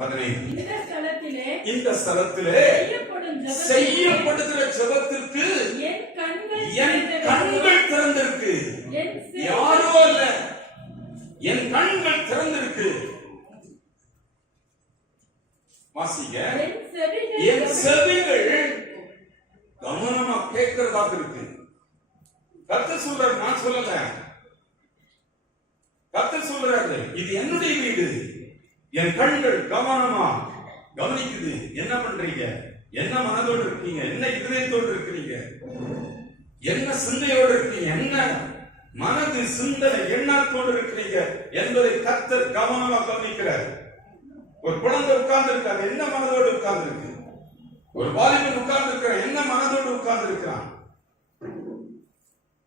15. இந்த ஸ்தலத்திலே செய்யப்படுகிற ஜெபத்திற்கு என் கண்கள் திறந்திருக்கு. யாரோ அல்ல, என் கண்கள் திறந்திருக்கு. வாசிங்க. என் செவிகள் கவனமா கேட்கிறதாக இருக்கு. கர்த்தர் சொல்றாரு, நான் சொல்லல. கர்த்தர் சொல்றாரு, இது என்னுடைய வீடு. என் கண்கள் கவனமா கவனிக்குது. என்ன பண்றீங்க, என்ன மனதோடு இருக்கீங்க, என்ன இதயத்தோடு இருக்கிறீங்க, என்ன சிந்தையோடு இருக்கீங்க, என்ன மனது சிந்தனை எண்ணத்தோடு இருக்கிறீங்க என்பதை கர்த்தர் கவனமா கவனிக்கிறார். ஒரு குழந்தை உட்கார்ந்து இருக்காது, என்ன மனதோடு உட்கார்ந்து இருக்கு. ஒரு வாலிபன் உட்கார்ந்து இருக்கிறான், என்ன மனதோடு உட்கார்ந்து இருக்கிறான்.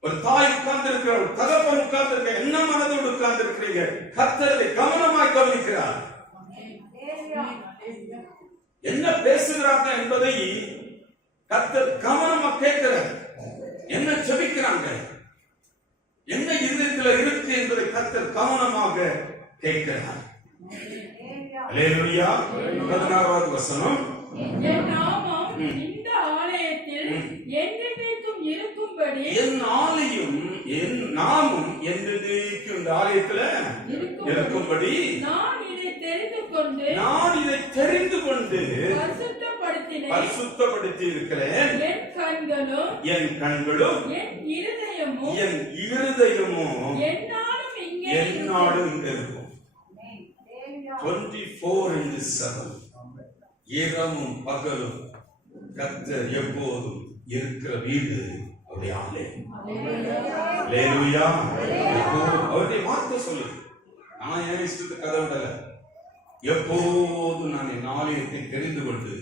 ஒரு தாய் உட்கார்ந்து இருக்கிற, ஒரு தகப்பன் உட்கார்ந்து இருக்க, என்ன மனதோடு உட்கார்ந்து இருக்கிறீங்க. கர்த்தரை கவனமாய் கவனிக்கிறார். என்ன பேசுகிறாங்க என்பதை கர்த்தர் கவனமா கேட்கிறார். என்ன ஜெபிக்கிறாங்க, என்ன இதயத்தில் இருக்கு என்பதை கர்த்தர் கவனமாக கேட்கிறார். அல்லேலூயா. 16வது வசனம். என் நாமம் இந்த ஆலயத்தில் என்றென்றைக்கும் இருக்கும்படி, என் ஆலயம், என் நாமம் என்றென்றைக்கும் இந்த ஆலயத்தில் இருக்கும்படி நான் இதை தெரிந்து கொண்டு பரிசுத்தப்படுத்தி இருக்கிறேன். என் கண்களும் என் இருதயமும் என்னாலும் இங்க இருக்கும். 24/7 இரவும் பகலும் கர்த்தர் எப்போதும் இருக்கிற வீடு அவருடைய ஆலயம். அல்லேலூயா. அவருடைய வார்த்தை சொல்லுது, நான் என் இஷ்டத்துக்கு கதை விடல. எப்போதும் நான் என் ஆலயத்தை தெரிந்து கொண்டு,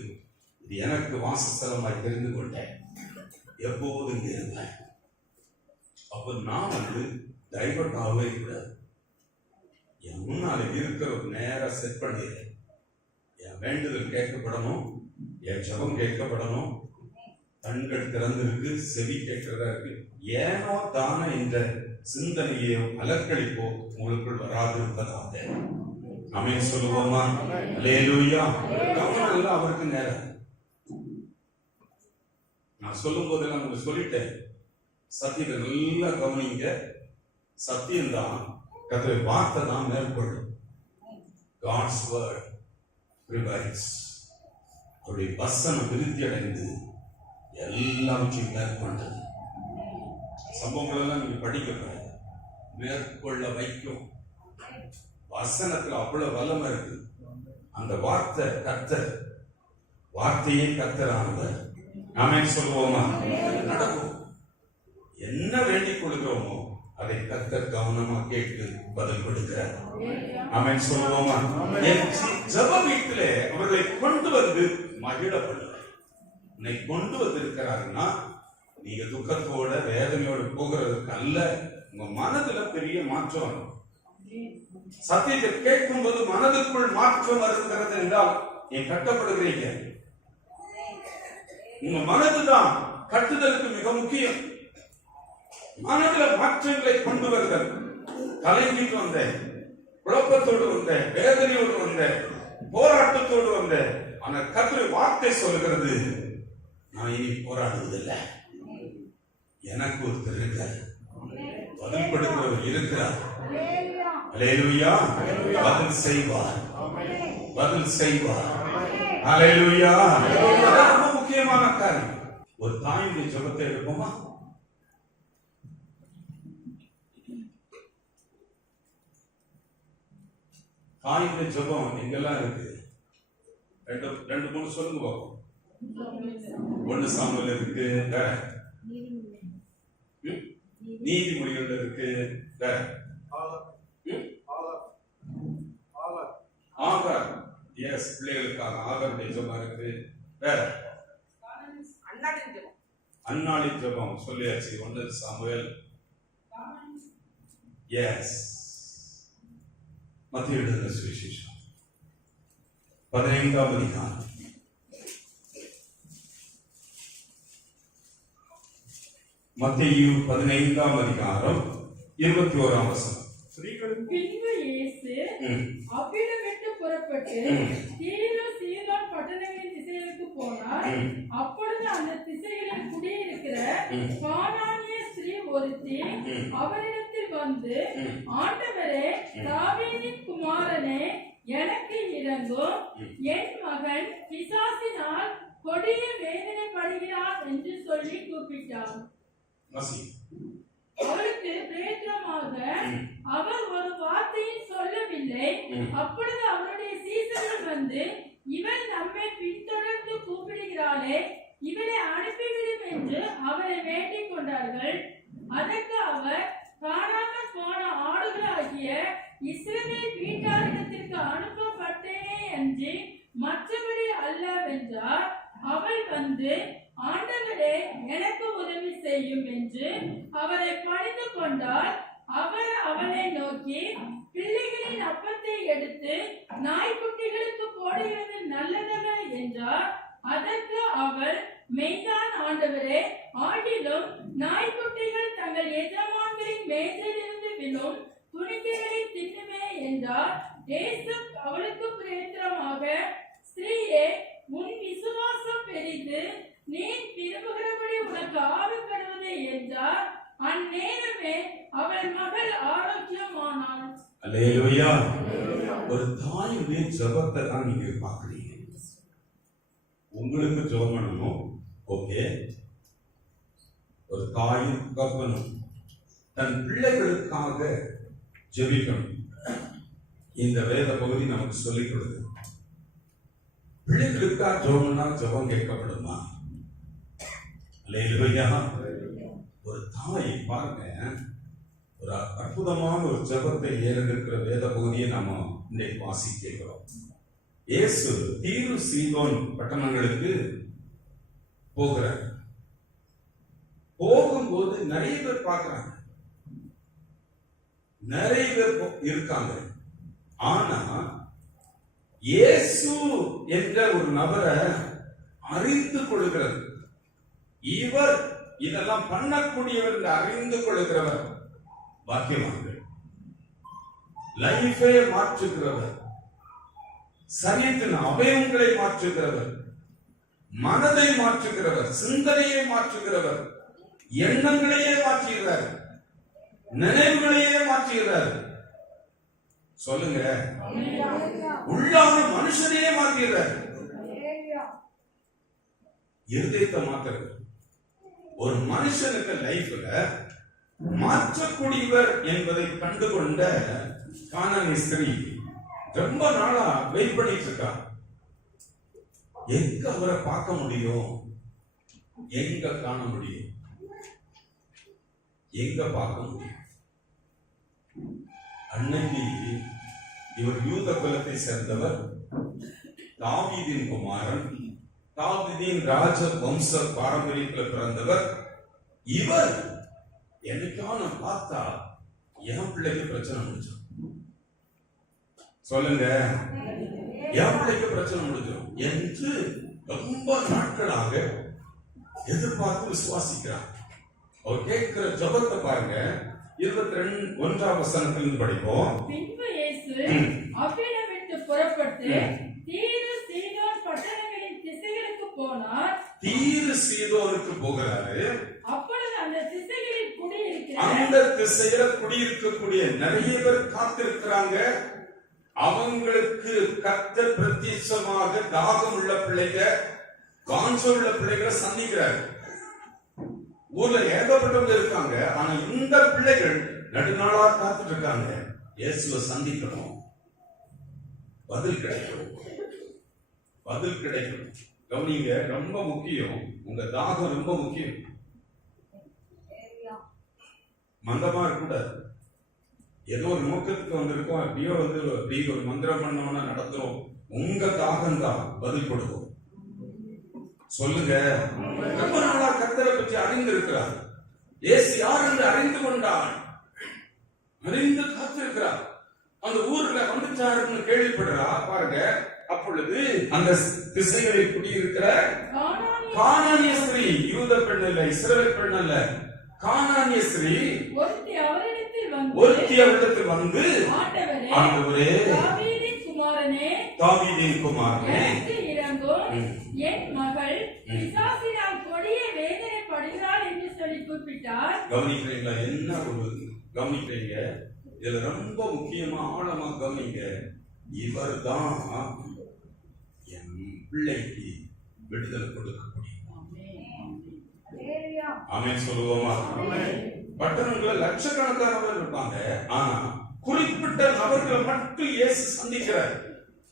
இது எனக்கு வாசஸ்தலமாய் தெரிந்து கொண்டேன். எப்போதும் இங்க இருந்தேன். அப்ப நான் டைவர்ட் ஆகவே கூடாது. என் முன்னால இருக்கிற நேரா செட் பண்ணிடுறேன். என் வேண்டுதல் கேட்கப்படணும், என் ஜபம் கேட்கப்படணும். கண்கள் திறந்திருக்கு, செவி கேட்கிறதா இருக்கு. ஏனோ தானே என்ற சிந்தனையோ அலக்களிப்போ உங்களுக்குள் வராது இருப்பதாக ஆமென் சொல்லுவோமா? அல்லேலூயா. கவனம் எல்லாம் அவருக்கு நேரம். நான் சொல்லும் போதெல்லாம் உங்களுக்கு சொல்லிட்டேன், சத்தியத்தை நல்லா கவனிங்க. சத்தியம்தான், கர்த்தருடைய வார்த்தை தான் மேற்கொள்ளும். God's word prevails. அவருடைய வசனம் விருத்தி அடைந்து எல்லாவற்றையும் மேற்கொண்டது. சம்பவங்கள் எல்லாம் நீங்க படிக்கப்படாது, மேற்கொள்ள வைக்கும். வசனத்துல அவ்வளவு வல்லமை இருக்கு. அந்த வார்த்தை கர்த்தர், வார்த்தையே கர்த்தரானவர். ஆமென் சொல்லுவோமா? நடக்கும். என்ன வேண்டிக் கொள்கிறோமோ அதை கர்த்தர் கவனமா கேட்டு பதில் கொடுக்கிறார். ஆமென் சொல்லுவோமா? ஜெப வீட்டிலே அவர்களை கொண்டு வந்து மகிழப்படுவார். உன்னை கொண்டு வந்திருக்கிறாருன்னா நீங்க துக்கத்தோட வேதனையோட போகிறதுக்கு அல்ல. உங்க மனதுல பெரிய மாற்றம் வரும். சத்தியத்தை கேட்கும் போது மனதுக்குள் மாற்றம் வருகிறது என்றால் நீ கட்டப்படுகிறீங்க. உங்க மனதுதான் கட்டுதலுக்கு மிக முக்கியம். மனதுல மாற்றங்களை கொண்டு வருதல். கலங்கிட்டு வந்தேன், குழப்பத்தோடு வந்தேன், வேதனையோடு வந்தேன், போராட்டத்தோடு வந்தேன். ஆனா கர்த்தருடைய வார்த்தை சொல்லுகிறது, நான் இனி போராடுவதில்லை. எனக்கு ஒருத்தர் இருக்கிறார், பதில் கொடுக்கிறவர் இருக்கிறார். அல்லேலூயா. பதில் செய்வார், பதில் செய்வார். அல்லேலூயா. ரொம்ப முக்கியமான காரியம். ஒரு தாயுடைய ஜெபத்தை எடுப்போமா? தாயுடைய ஜெபம் எங்கெல்லாம் இருக்கு? 2-3 சொல்லுங்க பாப்போம். 1 சாமுவேல் இருக்கு, நீதிமொழிகள் இருக்கு, ஆகார், எஸ், பிள்ளைகளுக்காக ஆகாருடைய ஜெபம் இருக்கு. வேற அன்னாளின் ஜெபம் சொல்லியாச்சு. 1 சாமுவேல், எஸ். மத்தேயு எழுதின சுவிசேஷம் 15ஆம் அதிகாரம். மத்தேயு 15ஆம் அதிகாரம் 21ஆம் வசனம். ஸ்திரீகளும் பின்பு இயேசு அவ்விடம் விட்டு புறப்பட்டு தீரு சீதோன் பட்டணங்களின் திசைகளுக்கு போனார். அப்பொழுது அந்த திசைகளில் குடியிருக்கிற கானானிய ஸ்திரீ ஒருத்தி அவரிடத்தில் வந்து, ஆண்டவரே, தாவீதின் குமாரனே, எனக்கு இரங்கும், என் மகன் பிசாசினால் கொடிய வேதனைப்படுகிறான் என்று சொல்லி கூப்பிட்டார். அவருக்கு பிரேத்திரமாக அவர் ஒரு வார்த்தையும் சொல்லவில்லை. அப்பொழுது அவருடைய சீசர்கள் வந்து, இவள் நம்மை பின்தொடர்ந்து கூப்பிடுகிறாளே, இவளை அனுப்பிவிடும் என்று அவரை வேண்டிக் கொண்டார்கள். அதற்கு அவர், காணாமல் போன ஆடுகளாகிய இஸ்ரவேல் வீட்டாரிடத்திற்கு அனுப்பப்பட்டேனே அன்றி மற்றபடி அல்லவென்றார். அவள் வந்து, ஆண்டவரே, எனக்கு உதவி செய்யும் என்று அவரை பணிந்து கொண்டால், அவர் அவளை நோக்கி, பிள்ளைகளின் அப்பத்தை எடுத்து நாய்க்குட்டிகளுக்கு போடுகிறது நல்லதல்ல என்றார். அதற்கு அவள், மெய்தான் ஆண்டவரே, ஆகிலும் நாய்க்குட்டிகள் தங்கள் எஜமான்களின் மேஜையிலிருந்து விழும் துணிக்கைகளை தின்னுமே என்றார். இயேசு அவளுக்கு பிரேத்திரமாக, ஸ்திரீயே, உன் விசுவாசம் பெரிது, நீ விரும்புகிறபடி உனக்கு ஆகப்படுவது என்றார். அந்நேரமே அவள் மகள் ஆரோக்கியமானாள். அல்லேலூயா. ஒரு தாயுடைய ஜெபத்தை தான் நீங்க பாக்குறீங்க. உங்களுக்கு ஜெபம் பண்ணணும், ஓகே. ஒரு தாயும் தகப்பனும் தன் பிள்ளைகளுக்காக ஜெபிக்கணும். இந்த வேத பகுதி நமக்கு சொல்லிக் கொடுக்குது. பிள்ளைகளுக்காக ஜெபம்னா ஜெபம் கேட்கப்படுமா? அல்லேலூயா. ஒரு தாய் பாருங்க, ஒரு அற்புதமான ஒரு ஜெபத்தை ஏறெடுக்கிற வேத பகுதியை நாம இன்னைக்கு வாசிக்கிறோம். இயேசு தீரு சீதோன் பட்டணங்களுக்கு போகிறார். போகும்போது நிறைய பேர் பார்க்கிறாங்க, நிறைய பேர் இருக்காங்க. ஆனா இயேசு என்ற ஒரு நபரை அறிந்து கொள்கிறது. இவர் இதெல்லாம் பண்ணக்கூடியவர் என்று அறிந்து கொள்கிறவர் பாக்கியவான்கள். லைஃபை மாற்றுகிறவர், சரீரத்தின் அவயவங்களை மாற்றுகிறவர், மனதை மாற்றுகிறவர், சிந்தனையை மாற்றுகிறவர், எண்ணங்களையே மாற்றுகிறார், நினைவுகளையே மாற்றுகிறார். சொல்லுங்க, உள்ளான மனுஷனையே மாற்றுகிறார். இருதயத்தை மாற்றுறது ஒரு மனுஷனுக்கு லைஃப்ல மாற்றக்கூடியவர் என்பதை கண்டுகொண்ட கானானிய ஸ்திரீ ரொம்ப நாளா வெயிட் பண்ணிட்டு இருக்கா. எங்க அவரை பார்க்க முடியும், எங்க காண முடியும், எங்க பார்க்க முடியும்? அன்னைக்கு இவர் யூத குலத்தை சேர்ந்தவர், தாவீதின் குமாரன், தாவீதின் ராஜ வம்ச பாரம்பரியத்தில் பிறந்தவர். இவர் என்னைக்கான பார்த்தா என் பிள்ளைக்கு பிரச்சனை முடிச்சிடும். சொல்லுங்க, என் பிள்ளைக்கு பிரச்சனை முடிஞ்சிடும் என்று ரொம்ப நாட்களாக எதிர்பார்த்து விசுவாசிக்கிறார். அவர் கேட்கிற ஜபத்தை பாருங்க. 21ஆம் வசனத்திலிருந்து படிப்போம். பின்பு இயேசு அவ்விடம் விட்டு புறப்பட்டு தீரு சீதோன் பட்டணங்களின் திசைகளுக்கு போனார். தீரு சீதோனுக்கு போகிறாரு. அப்பொழுது அந்த திசைகளில் குடியிருக்கக்கூடிய நிறைய பேர் காத்திருக்கிறாங்க. அவங்களுக்கு கர்த்தர் பிரத்யட்சமாக தாகம் உள்ள பிள்ளைங்க, காஞ்சம் உள்ள பிள்ளைகளை சந்திக்கிறார். ஊர்ல ஏகப்பட்டவங்க இருக்காங்க. ஆனா இந்த பிள்ளைகள் நடுநாளா காத்துட்டு இருக்காங்க. இயேசுவை சந்திக்கணும், பதில் கிடைக்கணும், பதில் கிடைக்கணும். கவனிங்க, ரொம்ப முக்கியம். உங்க தாகம் ரொம்ப முக்கியம். மந்தமா இருக்கக்கூடாது. ஏதோ ஒரு நோக்கத்துக்கு வந்திருக்கோம், அப்படியோ அப்படி ஒரு மந்திரம் பண்ணோம்னா நடத்துறோம். உங்க தாகம் தான் பதில் கொடுக்கும். சொல்லுங்க, ரொம்ப நாளா கர்த்தரை பற்றி அறிந்து இருக்கிறார். இயேசு யார் என்று அறிந்து கொண்டார், அறிந்து காத்திருக்கிறார். அந்த ஊர்ல வந்துட்டாருன்னு கேள்விப்படுறா பாருங்க. அப்பொழுது அந்த திசைகளில் குடியிருக்கிற கானானிய ஸ்திரீ, யூத பெண் அல்ல, இஸ்ரவேல் பெண் அல்ல, கானானிய ஸ்திரீ ஒருத்தி அவரிடத்தில் வந்து ஒருத்தி அவரிடத்தில் வந்து ஆண்டவரே, ஆண்டவரே, தாவீதின் குமாரனே, தாவீதின் குமாரனே, எனக்கு இரங்கும். என் மகள் பிசாசினால் கொடிய வேதனைப்படுகிறாள் என்று சொல்லி கூப்பிட்டார். கவனிக்கிறீங்களா? என்ன ஒரு கவனிக்கிறீங்க? இதுல ரொம்ப முக்கியமா ஆழமா கவனிங்க. இவர்தான் என் பிள்ளைக்கு விடுதலை கொடுக்க முடியும். ஆமென் சொல்லுவோமா? பட்டணங்கள்ல லட்சக்கணக்கானவர் இருப்பாங்க, ஆனா குறிப்பிட்ட நபர்களை மட்டும் இயேசு சந்திக்கிறார்.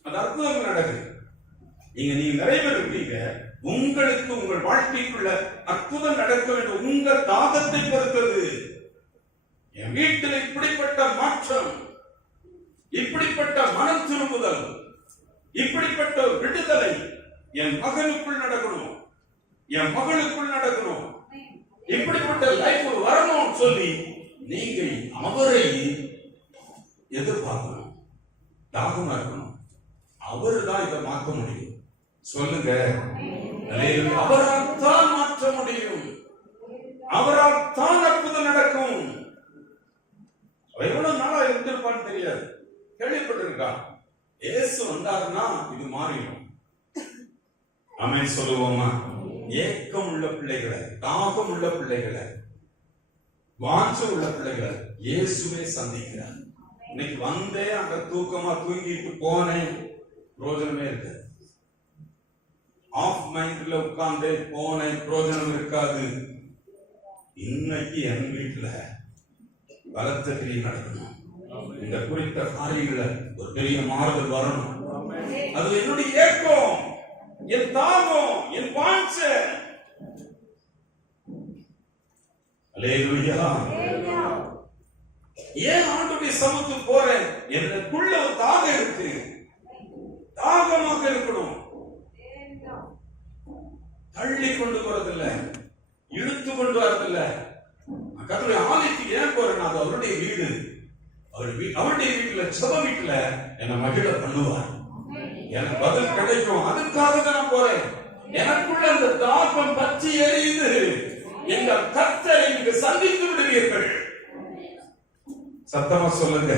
அது அற்புதம் நடக்குது. நீங்க நிறைய பேர் இருக்கீங்க, உங்களுக்கு உங்கள் வாழ்க்கைக்குள்ள அற்புதம் நடக்க வேண்டும். உங்க தாகத்தை பொறுத்தது. என் வீட்டில் இப்படிப்பட்ட மாற்றம், இப்படிப்பட்ட மனம் திரும்புதல், இப்படிப்பட்ட விடுதலை என் மகனுக்குள் நடக்கணும், என் மகளுக்குள் நடக்கணும், இப்படிப்பட்ட லைஃப் வரணும் சொல்லி நீங்க அவரை எதிர்பார்க்கணும், தாகமா இருக்கணும். அவரு தான் இதை மாற்ற முடியும். சொல்லுங்க, அவரால் தான் மாற்ற முடியும், அவரால் தான் அற்புதம் நடக்கும். எவ்வளவு நாளா இருந்திருப்பான்னு தெரியாது, கேள்விப்பட்டிருக்கா? இயேசு வந்தாருன்னா இது மாறிடும். ஆமென் சொல்லுவோமா? ஏக்கம் உள்ள பிள்ளைகளை, தாகம் உள்ள பிள்ளைகளை, வாஞ்சம் உள்ள பிள்ளைகளை இயேசுவே சந்திக்கிறார். இன்னைக்கு வந்தே அங்க தூக்கமா தூங்கிட்டு போனேன், பிரோஜனமே இருக்கு. ஆஃப் மைண்ட்ல உட்கார்ந்தே போனேன், பிரோஜனம் இருக்காது. இன்னைக்கு என் வீட்டுல பலத்த கிரியை நடக்கணும். இந்த குறித்த காரியங்கள ஒரு பெரிய மாறுதல் வரணும். அது என்னுடைய ஏக்கம், என் தாகம், என் வாஞ்சை. அல்லேலூயா. ஏன் ஆண்டவருடைய சமூகத்துக்கு போறேன்? எனக்குள்ள ஒரு தாகம் இருக்கு, தாகமாக இருக்கணும். தள்ளி கொண்டு போறதில்ல, இழுத்து கொண்டு வரதில்ல. கர்த்தருடைய ஆலயத்துக்கு ஏன் போறேன்? அது அவருடைய வீடு. அவருடைய வீட்டுல, ஜெப வீட்டுல என்ன மகிழ பண்ணுவார். எனக்கு பதில் கிடைக்கும், அதுக்காக தான் நான் போறேன். எனக்குள்ள அந்த தாகம் பற்றி எரியுது. எங்கள் கர்த்தரை நீங்க சந்தித்து விடுவீர்கள். சத்தமா சொல்லுங்க.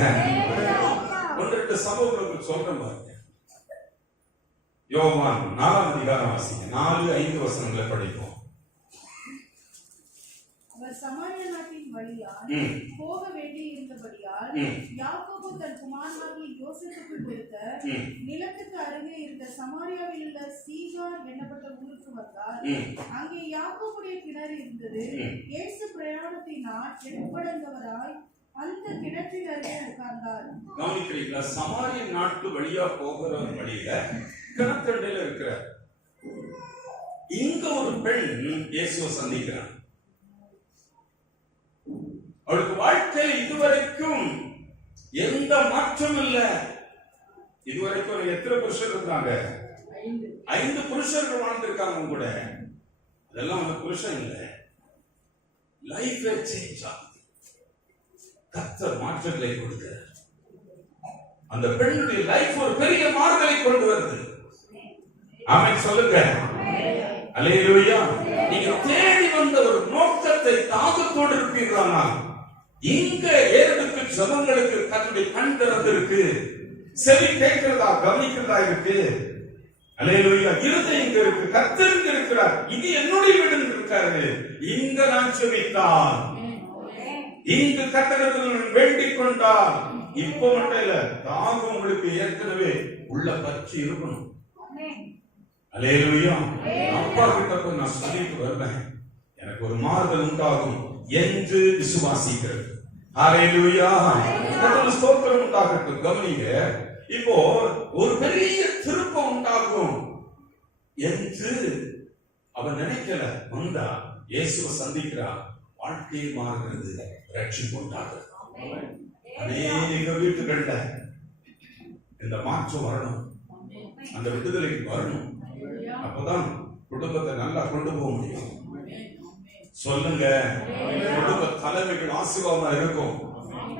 ஒன்று சம்பவங்களுக்கு சொல்றேன் பாருங்க. யோவான் 4ஆம் அதிகாரம் வாசிங்க. 4-5 வசனங்களை படிப்போம். அவர் சமாரிய நாட்டின் வழியால் போக வேண்டி இருந்தபடியால் யாக்கோபு தன் குமாரனாகிய யோசேப்புக்குள் இருக்க நிலத்துக்கு அருகே இருந்த சமாரியாவில் உள்ள சீகார் என்னப்பட்ட ஊருக்கு வந்தார். அங்கே யாக்கோபுடைய கிணறு இருந்தது. இயேசு பிரயாணத்தினால் எடுப்படைந்தவராய் அந்த கிணற்றின் அருகே உட்கார்ந்தார். கவனிக்கிறீங்களா? சமாரிய நாட்டு வழியா போகிற வழியில கிணத்தண்டையில இருக்கிறார். இங்க ஒரு பெண் இயேசுவை சந்திக்கிறார். அவளுக்கு வாழ்க்கையில் இதுவரைக்கும் எந்த மாற்றம் இல்ல. இதுவரைக்கும் எத்தனை புருஷர் இருந்தாங்க? 5 புருஷர்கள் வாழ்ந்திருக்காங்க கூட. அதெல்லாம் அந்த புருஷன் இல்ல. லைஃப் சேஞ்ச் ஆகுது. கர்த்தர் மாற்றங்களை கொடுக்கிறார். அந்த பெண்ணுடைய லைஃப் ஒரு பெரிய மாறுதலை கொண்டு வருது. ஆமென் சொல்லுங்க. அல்லேலூயா. நீங்க தேடி வந்த ஒரு நோக்கத்தை தாகத்தோடு இருப்பீர்களா? இங்க ஏறதுக்கு ஜபங்களுக்கு கர்த்தருடைய கண் திறந்திருக்கு, செவி கேட்கிறதா, கவனிக்கிறதா இருக்கு. அல்லேலூயா. இருதயம் இங்க இருக்கு, கர்த்தர் இங்க இருக்கிறார். இது என்னுடைய வீடு இருக்காரு. இங்க நான் செவித்தால், இங்கு கர்த்தரிடத்தில் வேண்டிக் கொண்டால், இப்ப மட்டும் இல்ல, தாகம் உங்களுக்கு ஏற்கனவே உள்ள பற்றி இருக்கணும். அல்லேலூயா. அப்பா கிட்ட போய் நான் சொல்லிட்டு வருவேன், எனக்கு ஒரு மாறுதல் உண்டாகும் என்று விசுவாசிக்கிறது. அல்லேலூயா. கர்த்தருக்கு ஸ்தோத்திரம் உண்டாகட்டும். கவனிங்க, இப்போ ஒரு பெரிய திருப்பம் உண்டாகும் என்று அவன் நினைக்கல. வந்தா இயேசுவை சந்திக்கிறா, வாழ்க்கையை மாறுகிறது, ரட்சிப்பு உண்டாகுது. அநேக வீட்டுகள்ல இந்த மாற்றம் வரணும், அந்த விடுதலைக்கு வரணும். அப்பதான் குடும்பத்தை நல்லா கொண்டு போக முடியும். சொல்லுங்க, குடும்ப தலைமைகள் ஆசீர்வாதமா இருக்கும்.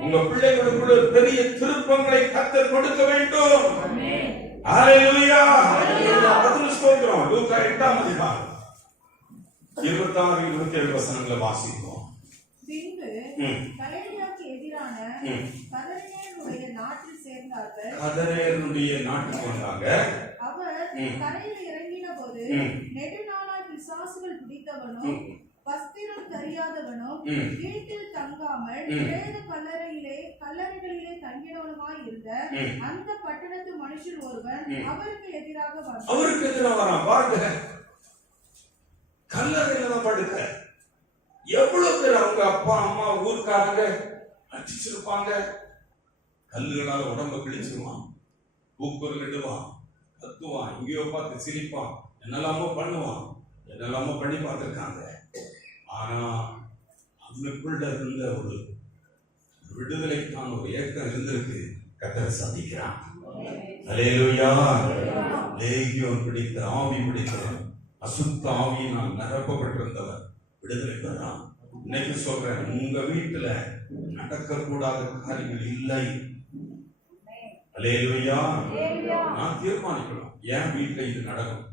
உங்க பிள்ளைகளுக்குள்ள பெரிய திருப்பங்களை கர்த்தர் கொடுக்க வேண்டும். ஹல்லேலூயா. கர்த்தருக்கு ஸ்தோத்திரம். லூக்கா 8ஆம் அதிகாரம் 26-27 வசனங்களை வாசிப்போம். பின்பு கலிலேயாவுக்கு எதிரான கதரேயனுடைய நாட்டில் சேர்ந்தார்கள். கதரேயனுடைய நாட்டுக்கு வந்தாங்க. அவர் கரையில் இறங்கின போது நெடுநாளாய் பிசாசுகள் பிடித்தவனும் வஸ்திரம் தெரியாதவனும் வீட்டில் தங்காமல் பிரேத கல்லறைகளிலே தங்கினவனுமாய் இருந்த அந்த பட்டணத்து மனுஷன் ஒருவன் அவருக்கு எதிராக வரான். பாருங்க, கல்லறையில தான் படுக்க. எவ்வளவு பேர் அவங்க அப்பா அம்மா ஊர்க்காரங்க அடிச்சிருப்பாங்க. கல்லுகளால உடம்ப கிழிச்சிருவான், பூக்குரல் இடுவான், கத்துவான், இங்கேயோ பார்த்து சிரிப்பான், என்னெல்லாமோ பண்ணுவான், என்னெல்லாமோ பண்ணி பார்த்திருக்காங்க. ஆனா அவனுக்குள்ள இருந்த ஒரு விடுதலைக்கான ஒரு ஏக்கம் இருந்திருக்கு. கர்த்தர் சந்திக்கிறான். அல்லேலூயா. லேகியோன் பிடித்த ஆவி பிடித்தவன், அசுத்த ஆவியினால் நிரப்பப்பட்டிருந்தவர் விடுதலை பெறான். இன்னைக்கு சொல்றேன், உங்க வீட்டுல நடக்கக்கூடாத காரியங்கள் இல்லை. அல்லேலூயா. நான் தீர்மானிக்கணும், என் வீட்டுல இது நடக்கும்,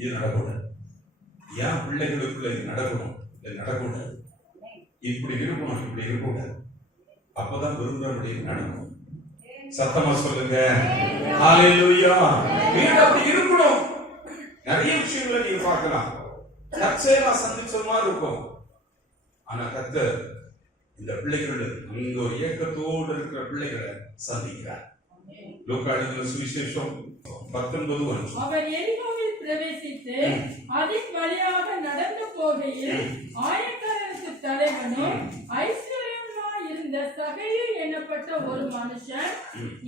இது நடக்கூடாது. என் பிள்ளைகளுக்குள்ள இது நடக்கணும், இது நடக்கூடாது. இப்படி இருக்கணும், இப்படி இருக்கக்கூடாது. அப்பதான் விரும்புறபடி நடக்கும். சத்தமா சொல்லுங்க. ஹல்லேலூயா. வீடு அப்படி இருக்கணும். நிறைய விஷயங்களை நீங்க பார்க்கலாம். தற்செயலா சந்திச்ச மாதிரி இருக்கும். ஆனா கர்த்தர் இந்த பிள்ளைகள் அங்க ஒரு ஏக்கத்தோடு இருக்கிற பிள்ளைகளை சந்திக்கிறார். லூக்கா எழுதின சுவிசேஷம் 19 அவர் எரிகோவில் பிரவேசித்து அதின் வழியாக நடந்து போகையில் ஆயக்காரருக்கு தலைவனும் ஐஸ்வர்யமாய் இருந்த சகையு எண்ணப்பட்ட ஒரு மனுஷன்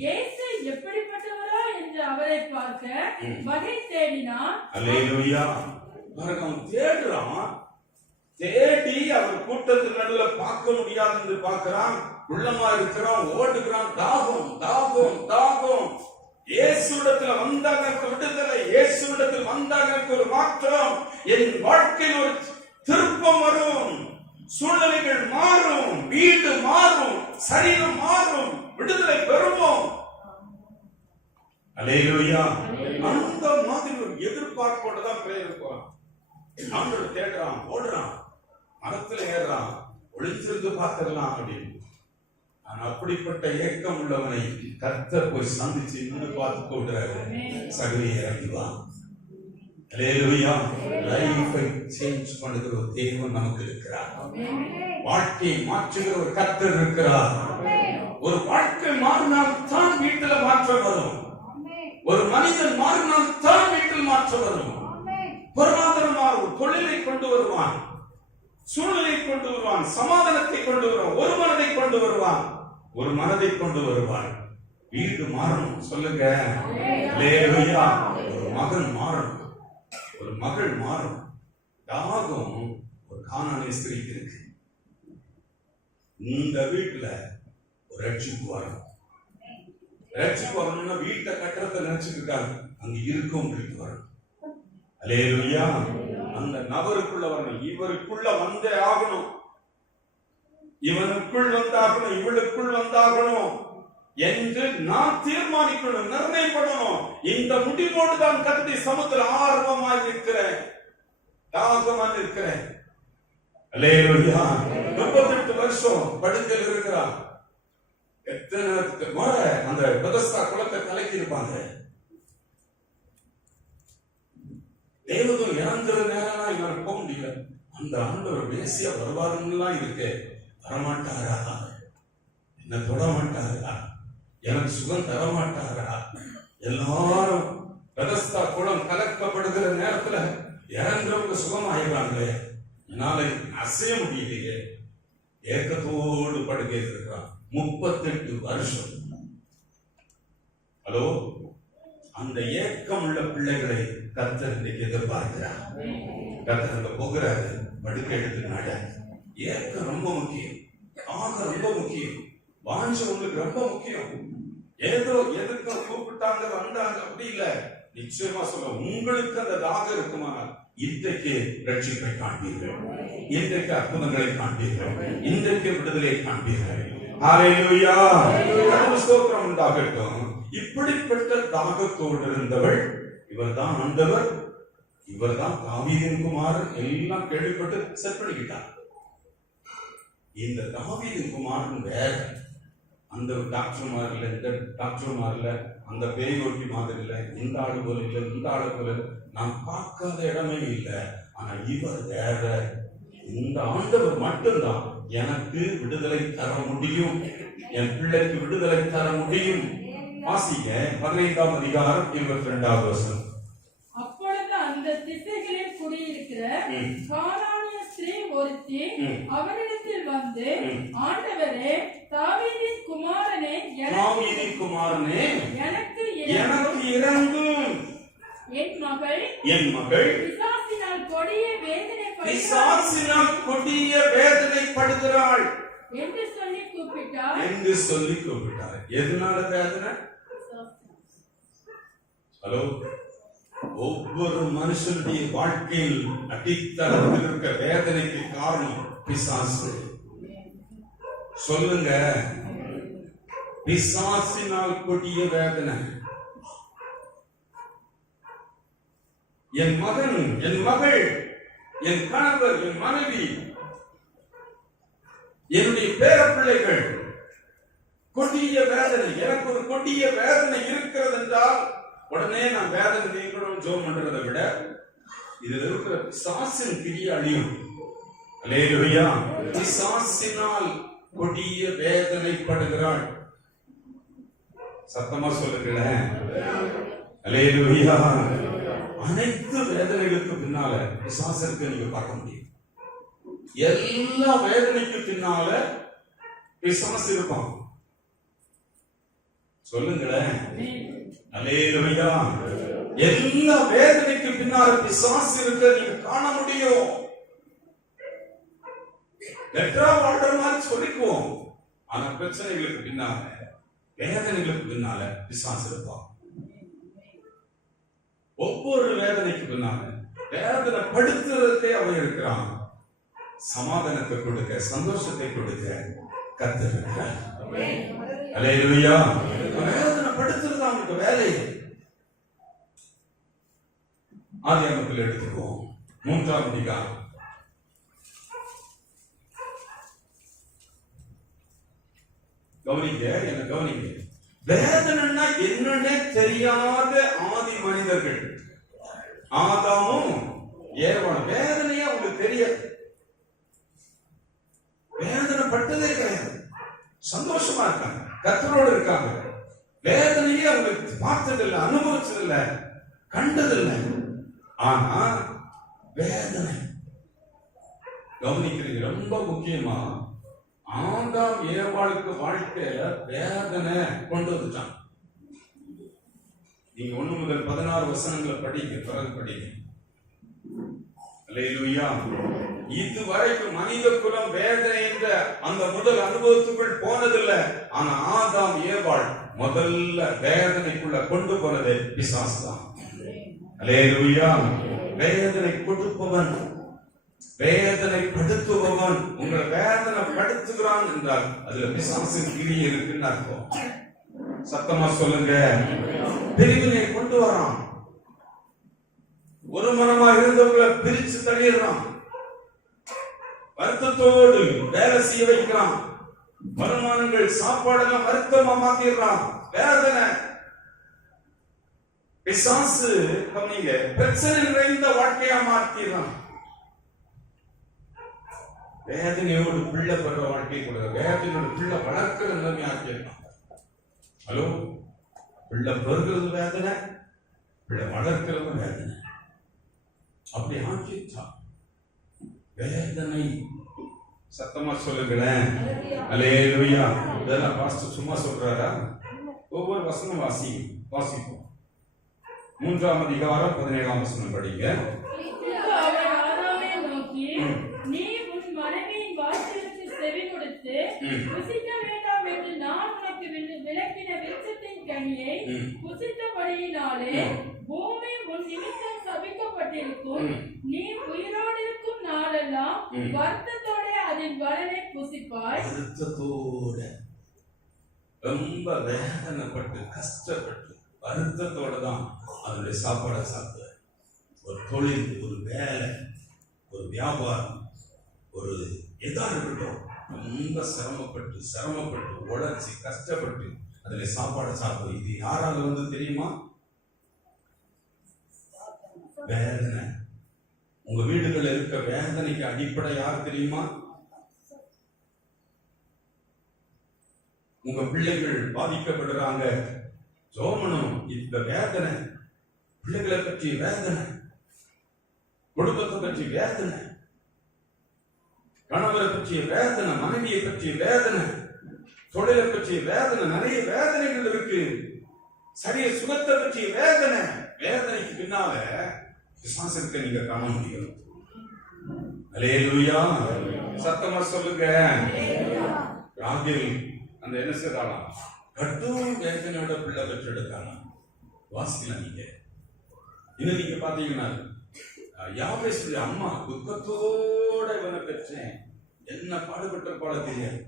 இயேசு எப்படிப்பட்டவரா என்று அவரை பார்க்க வகை தேடினான். அல்லேலூயா. அவன் தேடுறான். தேடி அவர் கூட்டத்தின் நடுவில் பார்க்க முடியாது என்று பார்க்கிறான். உள்ளமா இருக்கிறான், ஓடுகிறான். தாகம் தாகம் தாகம். இயேசுவிடத்தில் வந்தாங்க விடுதலை, இயேசுவிடத்தில் வந்தாங்க ஒரு மாற்றம். என் வாழ்க்கையில் ஒரு திருப்பம் வரும், சூழ்நிலைகள் மாறும், வீடு மாறும், சரீரம் மாறும், விடுதலை பெறுவோம். அல்லேலூயா. அந்த மாதிரி ஒரு எதிர்பார்ப்போட தான் பிரேயர் போறான். ஆண்டவர் தேடுறான், ஓடுறான், மரத்துல ஏறுறான், ஒளிஞ்சிருந்து பார்த்திடலாம் அப்படின்னு. அப்படிப்பட்ட ஏக்கம் உள்ளவனை கர்த்தர் போய் சந்திச்சு இன்னும் பார்த்து கொள்றாரு. சகவி இறங்கிவா. அல்லேலூயா. லைஃபை சேஞ்ச் பண்ணுகிற ஒரு தேவன் நமக்கு இருக்கிறார். வாழ்க்கையை மாற்றுகிற ஒரு கர்த்தர் இருக்கிறார். ஒரு வாழ்க்கை மாறினால் தான் வீட்டில் மாற்றம் வரும். ஒரு மனிதன் மாறினால் தான் வீட்டில் மாற்றம் வரும். பொருளாதாரம் மாறும், தொழிலை கொண்டு வருவான், சூழ்நிலை கொண்டு வருவான், சமாதானத்தை கொண்டு வருவான், ஒரு மனதை கொண்டு வருவான், ஒரு மனதை கொண்டு வருவான். வீடு மாறணும். சொல்லுங்க. அல்லேலூயா. ஒரு மகன் மாறணும், ஒரு மகள் மாறணும். தாகம் ஒரு கானானிய ஸ்திரீக்கு இருக்கு. இந்த வீட்டுல ஒரு ரட்சிப்பு வரணும். ரட்சிப்பு வரணும்னா வீட்டை கட்டுறத நினைச்சிட்டு இருக்காங்க, அங்க இருக்கவங்களுக்கு வரணும். அல்லேலூயா. அந்த நபருக்குள்ள வரணும். இவருக்குள்ள வந்தே ஆகணும், இவனுக்குள் வந்தாகணும், இவளுக்குள் வந்தாகணும் என்று நான் தீர்மானிக்கணும், நிர்ணயம் பண்ணணும். இந்த முடிவோடு தான் கர்த்தருடைய சமூகத்தில் ஆர்வமாக இருக்கிறேன், தாகமாக இருக்கிறேன். அல்லேலூயா. 38 வருஷம் படுக்கையில் இருக்கிறான். எத்தனை முறை அந்த பெதஸ்தா குளத்தை கலக்கி இருப்பாங்க. தேவதும் இறந்துற நேரம் இவன் போக முடியல. அந்த ஆண்டவர் பேசிய வருவாருலாம் இருக்கு. வரமாட்டாரா? என்ன தொட மாட்டாரா? எனக்கு சுகம் தர மாட்டாரா? எல்லாரும் பெதஸ்தா குளம் கலக்கப்படுகிற நேரத்துல இறங்குறவங்க சுகமாயிடுறாங்களே, என்னால அசைய முடியலையே. ஏக்கத்தோடு படுக்கை இருக்கிறான். 38 வருஷம். ஹலோ. அந்த ஏக்கம் உள்ள பிள்ளைகளை கர்த்தர் இன்னைக்கு எதிர்பார்க்கிறார். கர்த்தர் போகிறாரு, படுக்கை எடுத்து நட. ஏக்கம் ரொம்ப முக்கியம், தாகம் ரொம்ப முக்கியம், வாஞ்ச உங்களுக்கு ரொம்ப முக்கியம். ஏதோ எதுக்கு கூப்பிட்டாங்க வந்தாங்க அப்படி இல்ல. நிச்சயமா சொல்ல, உங்களுக்கு அந்த தாகம் இருக்குமானால் இன்றைக்கு ரட்சிப்பை காண்பீர்கள், இன்றைக்கு அற்புதங்களை காண்பீர்கள், இன்றைக்கு விடுதலை காண்பீர்கள். ஹல்லேலூயா. ஸ்தோத்திரம் உண்டாகட்டும். இப்படிப்பட்ட தாகத்தோடு இருந்தவள் இவர்தான் ஆண்டவர், இவர்தான் தாவீதின் குமாரன் எல்லாம் கேள்விப்பட்டு செட் பண்ணிக்கிட்டார். இந்த தாவீதின் குமாரன் வேற, அந்த டாக்டர் இல்லை, இந்த டாக்டர் இல்லை, அந்த பேய் ஓட்டி மாதிரி இல்லை, இந்த ஆளு போல இல்லை, இந்த ஆளு போல நான் பார்க்காத இடமே இல்லை. ஆனா இவர் வேற. இந்த ஆண்டவர் மட்டும்தான் எனக்கு விடுதலை தர முடியும், என் பிள்ளைக்கு விடுதலை தர முடியும். வாசிங்க 15ஆம் அதிகாரம் 22வது வசனம். அப்பொழுது அந்த திசைகளில் குடியிருக்கிற கானானிய ஸ்திரீ ஒருத்தி அவரிடத்தில் வந்து, ஆண்டவரே, தாவீதின் குமாரனே, எனக்கு இறங்கும். என் மகள் பிசாசினால் கொடிய வேதனைப்படுகிறாள் என்று சொல்லி கூப்பிட்டார். எதனால வேதனை? ஹலோ, ஒவ்வொரு மனுஷனுடைய வாழ்க்கையில் அடித்தளத்தில் இருக்க வேதனைக்கு காரணம் பிசாசு. சொல்லுங்க, பிசாசினால் கொடிய வேதனை. என் மகன், என் மகள், என் கணவர், என் மனைவி, என்னுடைய பேர பிள்ளைகள், கொடிய வேதனை. எனக்கு ஒரு கொடிய வேதனை இருக்கிறது என்றால் உடனே நான் வேதனை நீங்களும் ஜோம் பண்றதை விட இதுல இருக்கிற பிசாசின் கிரிய அழியும். அல்லேலூயா. பிசாசினால் கொடிய வேதனைப்படுகிறாள். சத்தமா சொல்லுங்களேன். அல்லேலூயா. அனைத்து வேதனைகளுக்கு பின்னால பிசாசுக்கு நீங்க பார்க்க முடியும். எல்லா வேதனைக்கு பின்னால பிசாசு இருப்பான். சொல்லுங்களேன். அல்லேலூயா. எல்லா வேதனைக்கு பின்னால பிசாசு இருக்க நீங்க காண முடியும். லெட்டரா வாழ்ற மாதிரி சொல்லிக்குவோம். ஆனா பிரச்சனைகளுக்கு பின்னால, வேதனைகளுக்கு பின்னால பிசாசு இருப்பான். ஒவ்வொரு வேதனைக்கு பின்னால வேதனை படுத்துறதே அவன் இருக்கிறான். சமாதானத்தை கொடுக்க, சந்தோஷத்தை கொடுக்க கர்த்தர். அல்லேலூயா. வேதனை படுத்துறது அவனுக்கு வேலை. ஆதியாகமத்தில் எடுத்துக்குவோம் 3ஆம் அதிகாரம். கவனிங்க, என்ன கவனிங்க. வேதனைன்னா என்னன்னே தெரியாத ஆதி மனிதர்கள் ஆதாமும் ஏவாளும் வேதனையா உங்களுக்கு தெரியாது. வேதனை பட்டதே கிடையாது. சந்தோஷமா இருக்காங்க, கர்த்தரோடு இருக்காங்க. வேதனையே அவங்களுக்கு பார்த்ததில்லை, அனுபவிச்சதில்லை, கண்டதில்லை. ஆனா வேதனை கவனிக்கிறது ரொம்ப முக்கியமா. ஆதாம் ஏவாளுக்கு வாழ்க்கையில வேதனை கொண்டு வந்துட்டான். நீங்க 1 முதல் 16 வசனங்களை படிங்க, பிறகு படிங்க. அல்லேலூயா. இதுவரைக்கும் மனித குலம் வேதனை என்ற அந்த முதல் அனுபவத்துக்குள் போனதில்லை. ஆனா ஆதாம் ஏவாள் முதல்ல வேதனைக்குள்ள கொண்டு போனது பிசாசு தான். அல்லேலூயா. வேதனை கொடுப்பவன், வேதனை படுத்துபவன். உங்களை வேதனை படுத்துகிறான் என்றால் அதுல பிசாசின் கிரியை இருக்குன்னு அர்த்தம். சத்தமா சொல்லுங்க. பிரிவினை கொண்டு வரான். ஒரு மனமா இருந்தவங்களை பிரிச்சு தள்ளிடுறான். வருத்தத்தோடு வேலை செய்ய வைக்கிறான். வருமானங்கள், சாப்பாடெல்லாம் வருத்தமா மாத்திடுறான். வேதனை. பிசாசு கவனிங்க, பிரச்சனை நிறைந்த வாழ்க்கையா மாத்திடுறான். வேதனையோடு பிள்ளை பெற வாழ்க்கை கொடுக்க, வேதனையோடு பிள்ளை வளர்க்கிற நிலைமை ஆக்கியிருக்கான். ஹலோ, பிள்ளை பெறுகிறது வேதனை, பிள்ளை வளர்க்கிறது வேதனை. அப்படி ஆக்கிட்டான் வேதனை. சத்தமா சொல்லுங்களேன். அல்லேலூயா. இதெல்லாம் பாஸ்டர் சும்மா சொல்றாரா? ஒவ்வொரு வசனம் வாசிப்போம். 3ஆம் அதிகாரம் 17ஆம் வசனம் படிங்க. நீ உன் மனைவியின் வார்த்தைக்கு செவி கொடுத்து புசிக்க வேண்டாம் என்று நான் உனக்கு விலக்கின விருட்சத்தின் கனியை புசித்தபடியினாலே பூமி உன் நிமித்தம் சபிக்கப்பட்டிருக்கும். நீ உயிரோடு இருக்கும் நாளெல்லாம் வருத்தத்தோட அதன் பலனை புசிப்பாய். வருத்தத்தோட, ரொம்ப வேதனைப்பட்டு கஷ்டப்பட்டு வருத்தத்தோட தான் அதனுடைய சாப்பாடை சாப்பிடுவார். ஒரு தொழில், ஒரு வேலை, ஒரு வியாபாரம், ஒரு எதா இருக்கட்டும், ரொம்ப சிரமப்பட்டு உழைச்சி கஷ்டப்பட்டு அதுல சாப்பாடு சாப்பிடும். இது யாரால வந்து தெரியுமா? வேதனை. உங்க வீடுகளில் இருக்க வேதனைக்கு அடிப்படை யார் தெரியுமா? உங்க பிள்ளைகள் பாதிக்கப்படுறாங்க, ஜோமனும் இந்த வேதனை, பிள்ளைகளை பற்றி வேதனை, குடும்பத்தை பற்றி வேதனை, கணவரை பற்றிய வேதனை, மனைவியை பற்றிய வேதனை, தொழிலை பற்றிய வேதனை, நிறைய வேதனைகள் இருக்கு. சரிய சுகத்தை பற்றிய வேதனை. வேதனைக்கு பின்னால பிசாசுக்கு நீங்க காண முடியும். அல்லேலூயா. சத்தமா சொல்லுங்க. ராகேல் அந்த என்ன செய்யறாங்க? கடும் வேதனையோட பிள்ளை பெற்றெடுத்தாங்க. வாசிக்கலாம் நீங்க. இன்னும் நீங்க பாத்தீங்கன்னா யாவேசுடைய அம்மா துக்கத்தோட இவனை பெற்றேன், என்ன பாடுபட்ட பாட தெரியாது.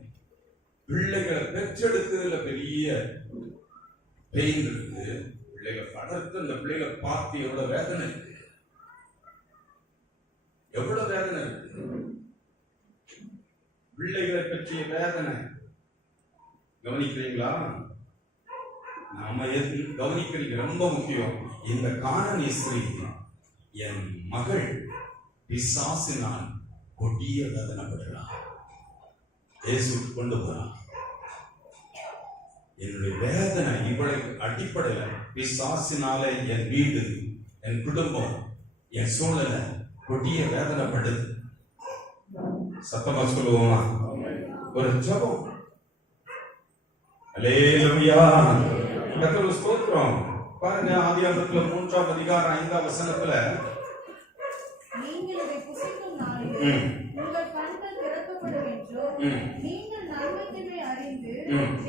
பிள்ளைகளை பெற்றெடுத்ததுல பெரிய பெயின் இருக்கு. பிள்ளைகளை படர்த்து அந்த பிள்ளைகளை பார்த்து எவ்வளவு வேதனை இருக்கு, எவ்வளவு வேதனை இருக்கு. பிள்ளைகளை பற்றிய வேதனை கவனிக்கிறீங்களா? நாம கவனிக்கிறீங்க, ரொம்ப முக்கியம். இந்த கானானிய ஸ்திரீ என் மகள் பிசாசினால் கொடிய வேதனைப்படுகிறார், இயேசு கொண்டு போறான். என்னுடைய வேதனை இவளுக்கு அடிப்படையில் பிசாசினால என் வீடு, என் குடும்பம், என் சூழலை கொடிய வேதனைப்படுது. சத்தமா சொல்லுவோமா? ஒரு ஜெபம். அல்லேலூயா. கர்த்தருக்கு ஸ்தோத்திரம். பாருங்க, ஆதியாகமத்துல 3ஆம் அதிகாரம் 5ஆம் வசனத்துல, நீங்கள் இதை புசிக்கும் நாளில் உங்கள் கண்கள் திறக்கப்படும் என்றும் நீங்கள் நன்மை தீமை அறிந்து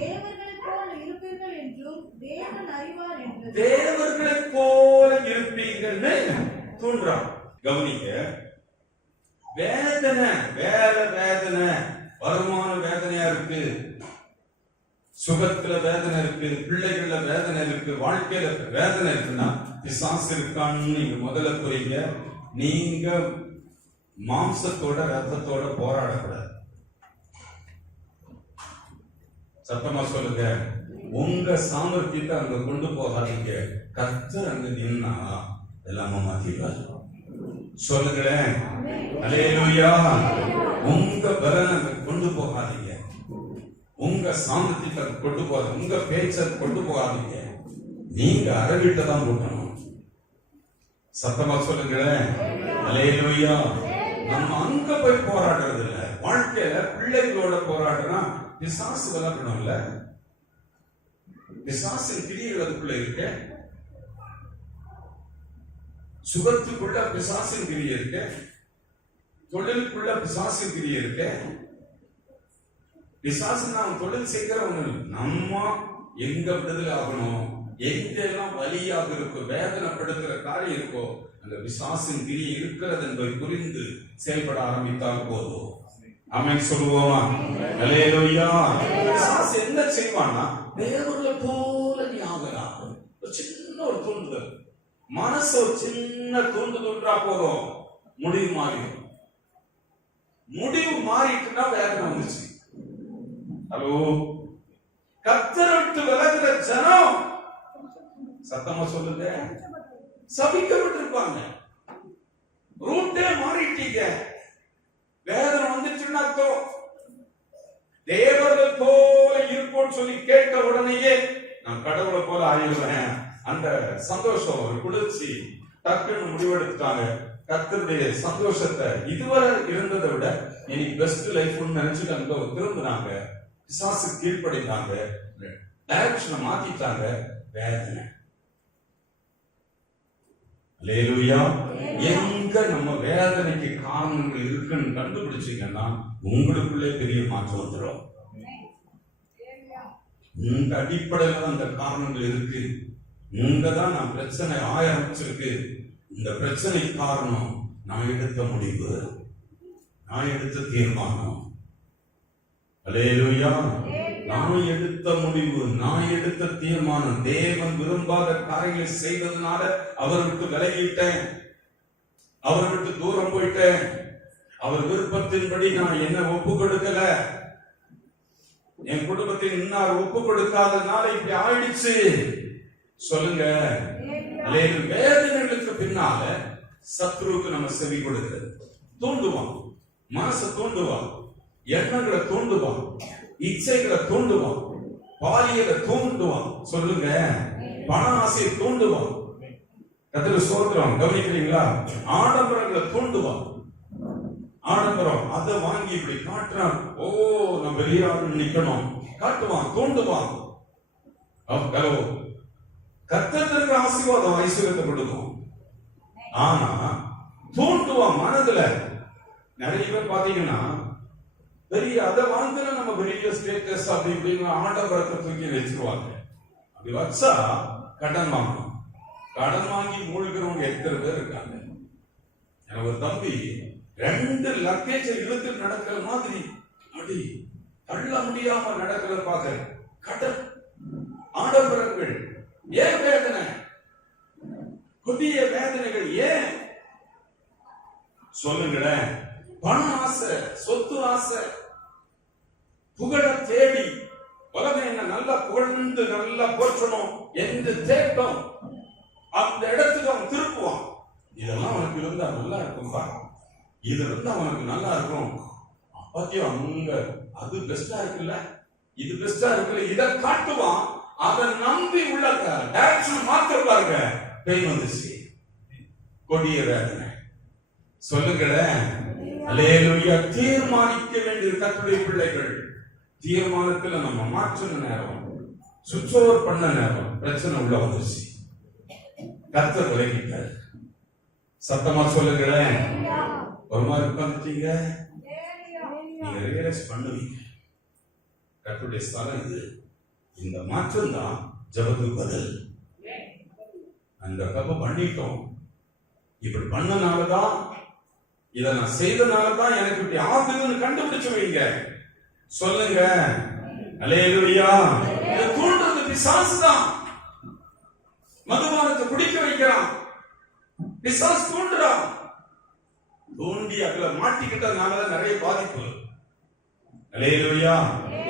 தேவர்களைப் போல இருப்பீர்கள் என்றும் தேவன் அறிவார் என்று. தேவர்களைப் போல இருப்பீங்கன்னு தூண்டுறான். கவனிக்க, வேதனை, வேதனை, வருமான வேதனையா இருக்கு, சுகத்துல வேதனை இருக்கு, பிள்ளைகள வேதனை இருக்கு, வாழ்க்கையில வேதனை இருக்குன்னா பிசாசு இருக்கான்னு நீங்க முதல்ல புரியுங்க. நீங்க மாம்சத்தோட ரத்தத்தோட போராடக்கூடாது. சத்தமா சொல்லுங்க. உங்க சாமர்த்தியத்தை அங்க கொண்டு போகாதீங்க. கர்த்தர் அங்க நின்னா எல்லாமே மாத்திடுவார். சொல்லுங்களேன். அல்லேலூயா. உங்க பலனை அங்க கொண்டு போகாதீங்க, உங்க சாமர்த்தியத்தை கொண்டு போகாது, உங்க பேச்சை கொண்டு போகாதீங்க. நீங்க அரவிட்ட தான் கூட்டணும். சத்தமா சொல்லுங்களேன். அல்லேலூயா. நம்ம அங்க போய் போராடுறது இல்ல. வாழ்க்கையில பிள்ளைகளோட போராடுறா பிசாசு விளக்கணும்ல. பிசாசின் கிரியைகள் அதுக்குள்ள இருக்க, சுகத்துக்குள்ள பிசாசின் கிரியை இருக்க, தொழிலுக்குள்ள பிசாசின் கிரியை இருக்க. பிசாசு நாம் தொழில் செய்கிறவங்க நம்ம எங்க விடுதலை ஆகணும், எங்கெல்லாம் வலியாக இருக்கோ, வேதனைப்படுத்துற காரியம் இருக்கோ, அந்த பிசாசின் கிரியை இருக்கிறது என்பதை புரிந்து செயல்பட ஆரம்பித்தால் போதும். ஆமென் சொல்லுவோமா? அல்லேலூயா. பிசாசு என்ன செய்வானா, தேவர்களை போல நீ ஆகலாம். ஒரு சின்ன ஒரு தூண்டுதல், மனசு ஒரு சின்ன தூண்டுதல்ன்றா போதும், முடிவு மாறிடும். முடிவு மாறிட்டுனா வேதனை வந்துச்சு. ஹலோ, கர்த்தரை விட்டு விலகுற ஜனம் சத்தமா சொல்லுங்க, சபிக்கப்பட்டிருப்பாங்க. ரூட்டே மாறிட்டீங்க, வேதனை வந்துச்சுன்னா தேவர்கள் போல இருப்போம் சொல்லி கேட்ட உடனேயே நான் கடவுளை போல ஆயிடுவேன். அந்த சந்தோஷம், ஒரு குளிர்ச்சி, டக்குன்னு முடிவெடுத்துட்டாங்க. கர்த்தருடைய சந்தோஷத்தை இதுவரை இருந்ததை விட இனி பெஸ்ட் லைஃப்னு நினைச்சுட்டு அங்க திரும்பினாங்க. பிசாசு கீழ்ப்படிந்தாங்க, டைரக்ஷனை மாத்திட்டாங்க. வேதனை. அல்லேலூயா. எங்க நம்ம வேதனைக்கு காரணங்கள் இருக்குன்னு கண்டுபிடிச்சீங்கன்னா உங்களுக்குள்ளே பெரிய மாற்றம் வந்துடும். உங்க அடிப்படையில தான் அந்த காரணங்கள் இருக்கு. உங்கதான் நான் பிரச்சனை ஆரம்பிச்சிருக்கு. இந்த பிரச்சனை காரணம் நான் எடுத்த முடிவு, நான் எடுத்த தீர்மானம். அல்லேலூயா. நான் எடுத்த முடிவு, நான் எடுத்த தீர்மானம். தேவன் விரும்பாத காரியங்களை செய்ததுனால அவர் விட்டு விலகிட்டேன், அவர் விட்டு தூரம் போயிட்டேன். அவர் விருப்பத்தின்படி நான் என்ன ஒப்பு கொடுக்கல. என் குடும்பத்தை இன்னார் ஒப்பு கொடுக்காதனால இப்படி ஆயிடுச்சு சொல்லுங்க. வேதனைகளுக்கு பின்னால சத்ருவுக்கு நம்ம செவி கொடுக்கிறது. தூண்டுவான், மனசை தூண்டுவான், எண்ணங்களை தூண்டுவான், இச்சைகளை தூண்டுவான், பாலியலை தூண்டுவான். சொல்லுங்க, பண ஆசையை தூண்டுவான். கர்த்தருக்கு ஸ்தோத்திரம். கவனிக்கிறீங்களா? ஆடம்பரங்களை தூண்டுவான். ஆடம்பரம் அதை வாங்கி இப்படி காட்டுறான். ஓ, நம்ம பெரிய ஆள் நிக்கணும் காட்டுவான், தூண்டுவான். கர்த்தருக்கு ஆசீர்வாதம் ஐஸ்வர்யத்தை கொடுக்கும். ஆனா தூண்டுவான் மனதுல. நிறைய பேர் பாத்தீங்கன்னா பெரிய அதை வாங்கினா நம்ம பெரிய ஸ்டேட்டஸ் அப்படி இப்படின்னு ஆடம்பரத்தை தூக்கி வச்சிருவாங்க. அப்படி வச்சா கடன் வாங்கணும். கடன் வாங்கி மூழ்கிறவங்க எத்தனை பேர் இருக்காங்க? எனக்கு ஒரு தம்பி 2 லக்கேஜ் இழுத்து நடக்கிற மாதிரி அப்படி தள்ள முடியாம நடக்கிறத பார்க்க. கடன், ஆடம்பரங்கள், ஏன் வேதனை? கொடிய வேதனைகள் ஏன் சொல்லுங்களேன்? பண ஆசை, சொத்து ஆசை, புகழ தேடி உலகம் என்ன நல்லா புகழ்ந்து நல்லா போற்றணும் என்று தேட்டம். அந்த இடத்துக்கு அவன் திருப்புவான். இதெல்லாம் அவனுக்கு இருந்தா நல்லா இருக்கும்பா, இது இருந்தா அவனுக்கு நல்லா இருக்கும். அப்பத்தியும் அவங்க அது பெஸ்டா இருக்குல்ல, இது பெஸ்டா இருக்குல்ல, இதை காட்டுவான். அதை நம்பி உள்ள டைரக்ஷன் மாத்த பாருங்க, பெயின் வந்துச்சு. கொடிய வேதனை. சொல்லுங்களேன். அல்லேலூயா. தீர்மானிக்க வேண்டிய கர்த்தருடைய பிள்ளைகள், தீர்மானத்துல நம்ம மாற்றின நேரம், சுவிட்ச் ஓவர் பண்ண நேரம் பிரச்சனை உள்ள வந்துருச்சு. கர்த்தர் விலகிட்டார். சத்தமா சொல்லுங்களேன். ஒரு மாதிரி உட்காந்துட்டீங்க, நீங்க ரியலைஸ் பண்ணுவீங்க கர்த்தருடைய ஸ்தலம் இது. இந்த மாற்றம் தான் ஜெபத்துக்கு பதில். அந்த தப்பு பண்ணிட்டோம், இப்படி பண்ணனாலதான், இதை நான் செய்தனாலதான் எனக்கு இப்படி ஆகுதுன்னு கண்டுபிடிச்சு வைங்க. சொல்லுங்க. அல்லேலூயா. இதை தூண்டுறது பிசாசு தான். மதுபானத்தை குடிக்க வைக்கிறான், பிசாசு தூண்டுறான். தூண்டி அதுல மாட்டிக்கிட்டதுனாலதான் நிறைய பாதிப்பு. அல்லேலூயா.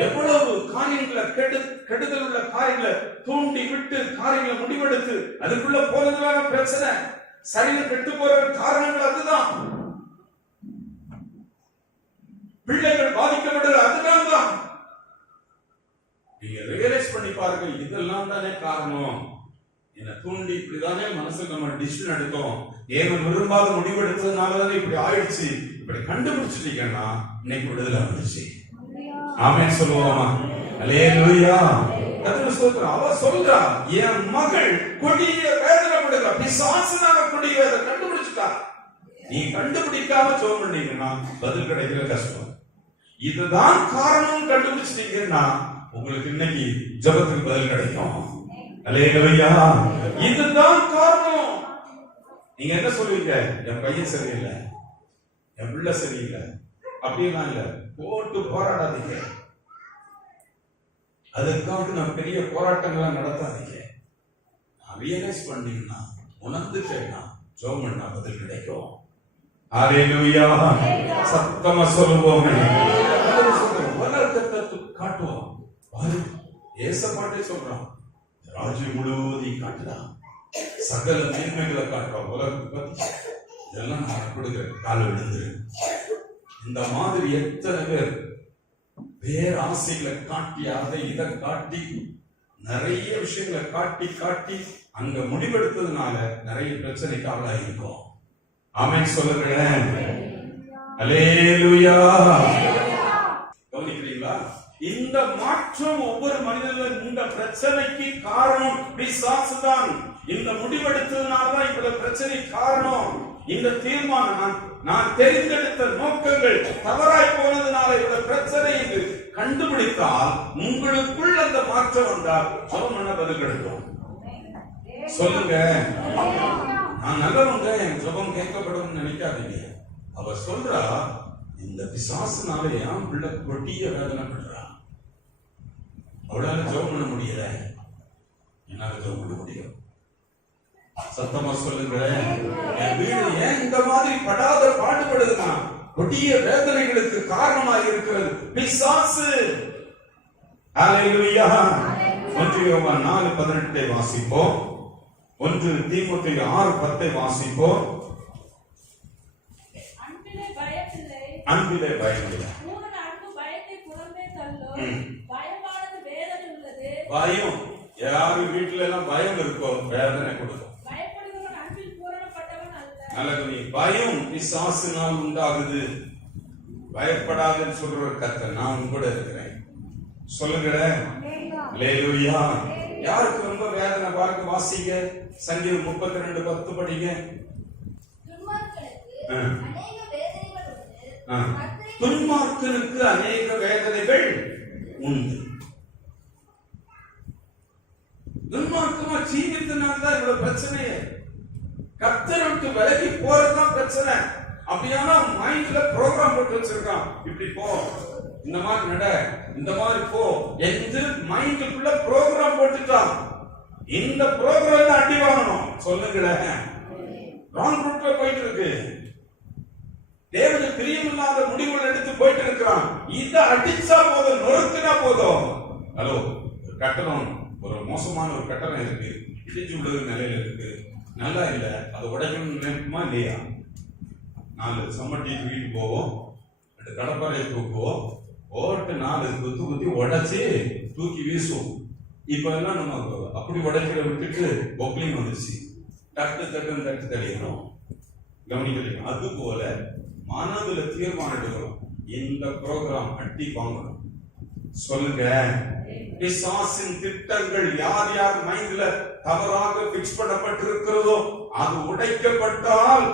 எவ்வளவு காரியங்களை கெடுதல் உள்ள காரியங்களை தூண்டி விட்டு காரியங்களை முடிவெடுத்து அதுக்குள்ள போறதுனால பிரச்சனை, சரீரம் கெட்டு போற காரணங்கள் அதுதான். பிள்ளைகள் பாதிக்கப்படுறது அதுதான் தான். நீங்க ரியலைஸ் பண்ணி பாருங்க, இதெல்லாம் தானே காரணம். என்ன தூண்டி இப்படிதானே மனசுக்கு நம்ம டிசிஷன் எடுத்தோம், ஏன் விரும்பாத முடிவு எடுத்ததுனாலதானே இப்படி ஆயிடுச்சு. இப்படி கண்டுபிடிச்சிட்டீங்கன்னா இன்னைக்கு விடுதலை வந்துச்சு. ஆமென் சொல்லுவோமா? அல்லேலூயா. கர்த்தருக்கு ஸ்தோத்திரம். அவ சொல்றா, என் மகள் கொடிய வேதனைப்படுகிறா, பிசாசுனால கொடிய வேதனை கண்டுபிடிச்சிட்டா. நீ கண்டுபிடிக்காம ஜெபம் பண்ணீங்கன்னா பதில் கிடைக்கிற கஷ்டம். இதுதான் காரணம் கண்டுபிடிச்சிட்டீங்கன்னா உங்களுக்கு இன்னைக்கு ஜெபத்துக்கு பதில் கிடைக்கும். அல்லேலூயா. இதுதான் காரணம். நீங்க என்ன சொல்லுவீங்க? என் பையன் சரியில்லை, என் பிள்ளை சரியில்லை அப்படிலாம் இல்ல, போட்டு போராடாதீங்க. அதுக்காக நான் பெரிய போராட்டங்களை நடத்தாதீங்க. நான் ரியலைஸ் பண்ணீங்கன்னா, உணர்ந்துட்டேன்னா ஜெபம் பண்ணா பதில் கிடைக்கும். அல்லேலூயா. சத்தமா சொல்லுவோமே. உலகத்தை காட்டுவோம். ஏசப்பாட்டே சொல்றான், ராஜ்யம் முழுவதையும் காட்டுறான், சகல மேன்மைகளை காட்டுறான். உலகத்தை பத்தி இதெல்லாம் நான் கொடுக்கிறேன், கால விழுந்துரு. இந்த மாதிரி எத்தனை பேர் பேராசைகளை காட்டி, அதை இதை காட்டி, நிறைய விஷயங்களை காட்டி காட்டி அங்க முடிவெடுத்ததுனால நிறைய பிரச்சனைக்கு ஆளாகி இருக்கும். ஆமென் சொல்லுங்களேன். அல்லேலூயா. கவனிக்கிறீங்களா? இந்த மாற்றம் ஒவ்வொரு மனிதனும் இந்த பிரச்சனைக்கு காரணம் பிசாசுதான். இந்த முடிவெடுத்ததுனாலதான் இவ்வளவு பிரச்சனை காரணம். இந்த தீர்மானம் நான் தெரிந்தெடுத்த நோக்கங்கள் தவறாய் போனதுனால இவ்வளவு பிரச்சனை என்று கண்டுபிடித்தால் உங்களுக்குள் அந்த மாற்றம் வந்தால் ஜெபம் பண்ண பதில் கிடைக்கும். சொல்லுங்க. நான் நல்லவங்க, என் ஜெபம் கேட்கப்படும் நினைக்காதீங்க. அவர் சொல்றா, இந்த பிசாசுனால என் பிள்ளை கொடிய வேதனைப்படுறா, அவளால ஜெபம் பண்ண முடியல, என்னால ஜெபம் பண்ண முடியும். சத்தமா சொல்லுங்க. என் வீடு ஏன் இந்த மாதிரி படாத பாடுபடுதுன்னா கொடிய வேதனைகளுக்கு காரணமாக இருக்கிறது பிசாசு. ஹalleluya. 1 யோவான் 4:18 வாசிப்போம். 1 தீமோத்தேயு 6:10 வாசிப்போம். அன்பிலே பயமில்லை, அன்பிலே பயமில்லை. பூரண அன்பு பயத்தை புறம்பே தள்ளும். பயமானது வேதனை உள்ளது. பயம், யாரு வீட்டுல எல்லாம் பயம் இருக்கோ வேதனை கொடுக்கும். பயப்படுகிறவன் அன்பில் பூரணப்பட்டவன் அல்ல. நல்லது. பயம் பிசாசினால் உண்டாகுது. பயப்படாதுன்னு சொல்ற ஒரு கர்த்தர் நான் கூட இருக்கிறேன். சொல்லுங்களேன். அல்லேலூயா. யாருக்கு ரொம்ப வேதனை பாருங்க, வாசிங்க. சங்கீதம் 32:10 படிங்க. துன்மார்க்கனுக்கு அநேக வேதனைகள் உண்டு. துன்மார்க்கமா ஜீவித்தனால்தான் இவ்வளவு பிரச்சனையே. கர்த்தரை விட்டு விலகி போறதுதான் பிரச்சனை. அப்படியானா மைண்ட்ல ப்ரோக்ராம் போட்டு வச்சிருக்கான், இப்படி போ, இந்த மாதிரி நட, இந்த மாதிரி போ என்று மைண்டுக்குள்ள ப்ரோக்ராம் போட்டுட்டான். இந்த ப்ரோக்ராம் அடி வாங்கணும். சொல்லுங்களேன். ராங் ரூட்ல போயிட்டு இருக்கு. தேவனுக்கு பிரியமில்லாத முடிவுகள் எடுத்து போயிட்டு இருக்கிறான். இத அடிச்சா போதும், நொறுக்கினா போதும். ஹலோ, ஒரு கட்டணம், ஒரு மோசமான ஒரு கட்டணம் இருக்கு, இடிஞ்சு விடுற நிலையில இருக்கு, நல்லா இல்ல, அதை உடைக்கணும்னு நினைக்குமா இல்லையா? 4 சம்மட்டி வீட்டு போவோம், 2 கடப்பாறையை தூக்குவோம், ஓட்டு 4 குத்தி உடைச்சு தூக்கி வீசுவோம். இப்ப எல்லாம் நம்ம அப்படி உடைக்கிற விட்டுட்டு பொக்லிங் வந்துருச்சு, தட்டு தட்டுன்னு தட்டு தெளிக்கணும், கவனிக்கிறீங்க. அது போல மனதுல தீர்மானம் எடுக்கிறோம், இந்த ப்ரோக்ராம் அட்டி வாங்கணும். சொல்லுங்க. பிசாசின் திட்டங்கள் யார் யார் மைண்ட்ல தவறாக பிக்ஸ் பண்ணப்பட்டிருக்கிறதோ அது உடைக்கப்பட்டால்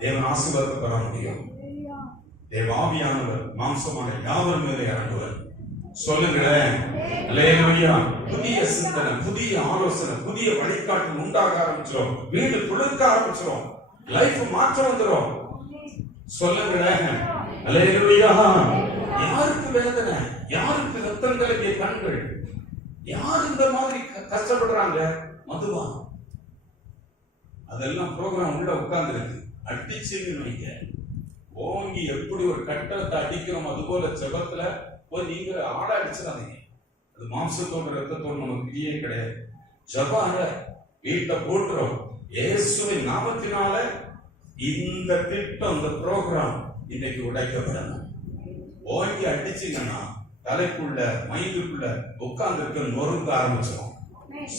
தேவன் ஆசீர்வாதத்தை பெற முடியும். தேவாவியானவர் மாம்சமான யாவர் மேலே இறங்குவர். சொல்லுங்களேன். அல்லேலூயா. புதிய சிந்தனை, புதிய ஆலோசனை, புதிய வழிகாட்டு உண்டாக ஆரம்பிச்சிடும். வீடு துளுக்க ஆரம்பிச்சிடும். லைஃப் மாற்றம் வந்துடும். சொல்லுங்களேன். அல்லேலூயா. யாருக்கு வேதனை, யாருக்கு ரத்தம் கலங்கிய கண்கள், யார் இந்த மாதிரி கஷ்டப்படுறாங்க? மதுவா அதெல்லாம் ப்ரோக்ராம் உள்ள உட்கார்ந்து இருக்கு. அடிச்சுன்னு வைங்க, ஓங்கி எப்படி ஒரு கட்டத்தை அடிக்கிறோம் அது போல ஜெபத்துல போய் நீங்க ஆட அடிச்சிடாதீங்க. அது மாம்சத்தோட ரத்தத்தோடு நமக்கு கிரியே கிடையாது. ஜெபால வீட்டை போட்டுறோம். இயேசுவின் நாமத்தினால இந்த திட்டம், இந்த ப்ரோக்ராம் இன்னைக்கு உடைக்கப்படணும். ஓங்கி அடிச்சீங்கன்னா தலைக்குள்ள மைண்டுக்குள்ள உட்கார்ந்து இருக்க நொறுக்க ஆரம்பிச்சிடும்.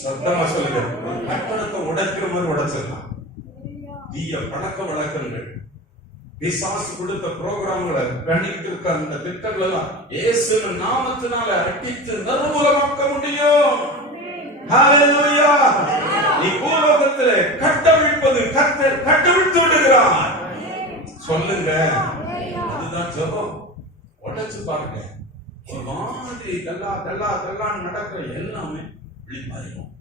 சத்தமா சொல்லுங்க. கட்டணத்தை உடைக்கிற மாதிரி உடைச்சிடலாம். தீய பழக்க வழக்கங்கள், பிசாசு கொடுத்த ப்ரோக்ராம்களை பண்ணிட்டு இருக்க அந்த திட்டங்கள் எல்லாம் இயேசுவின் நாமத்தினால அடித்து நிர்மூலமாக்க முடியும். ஹalleluya. நீ பூலோகத்திலே கட்டவிழ்ப்பது கர்த்தர் கட்டவிழ்த்து விடுகிறார். சொல்லுங்க. அதுதான் ஜெபம். உடைச்சு பாருங்க. ஒரு மாதிரி தல்லான்னு நடக்கிற எல்லாமே விழிப்பாயிரும்.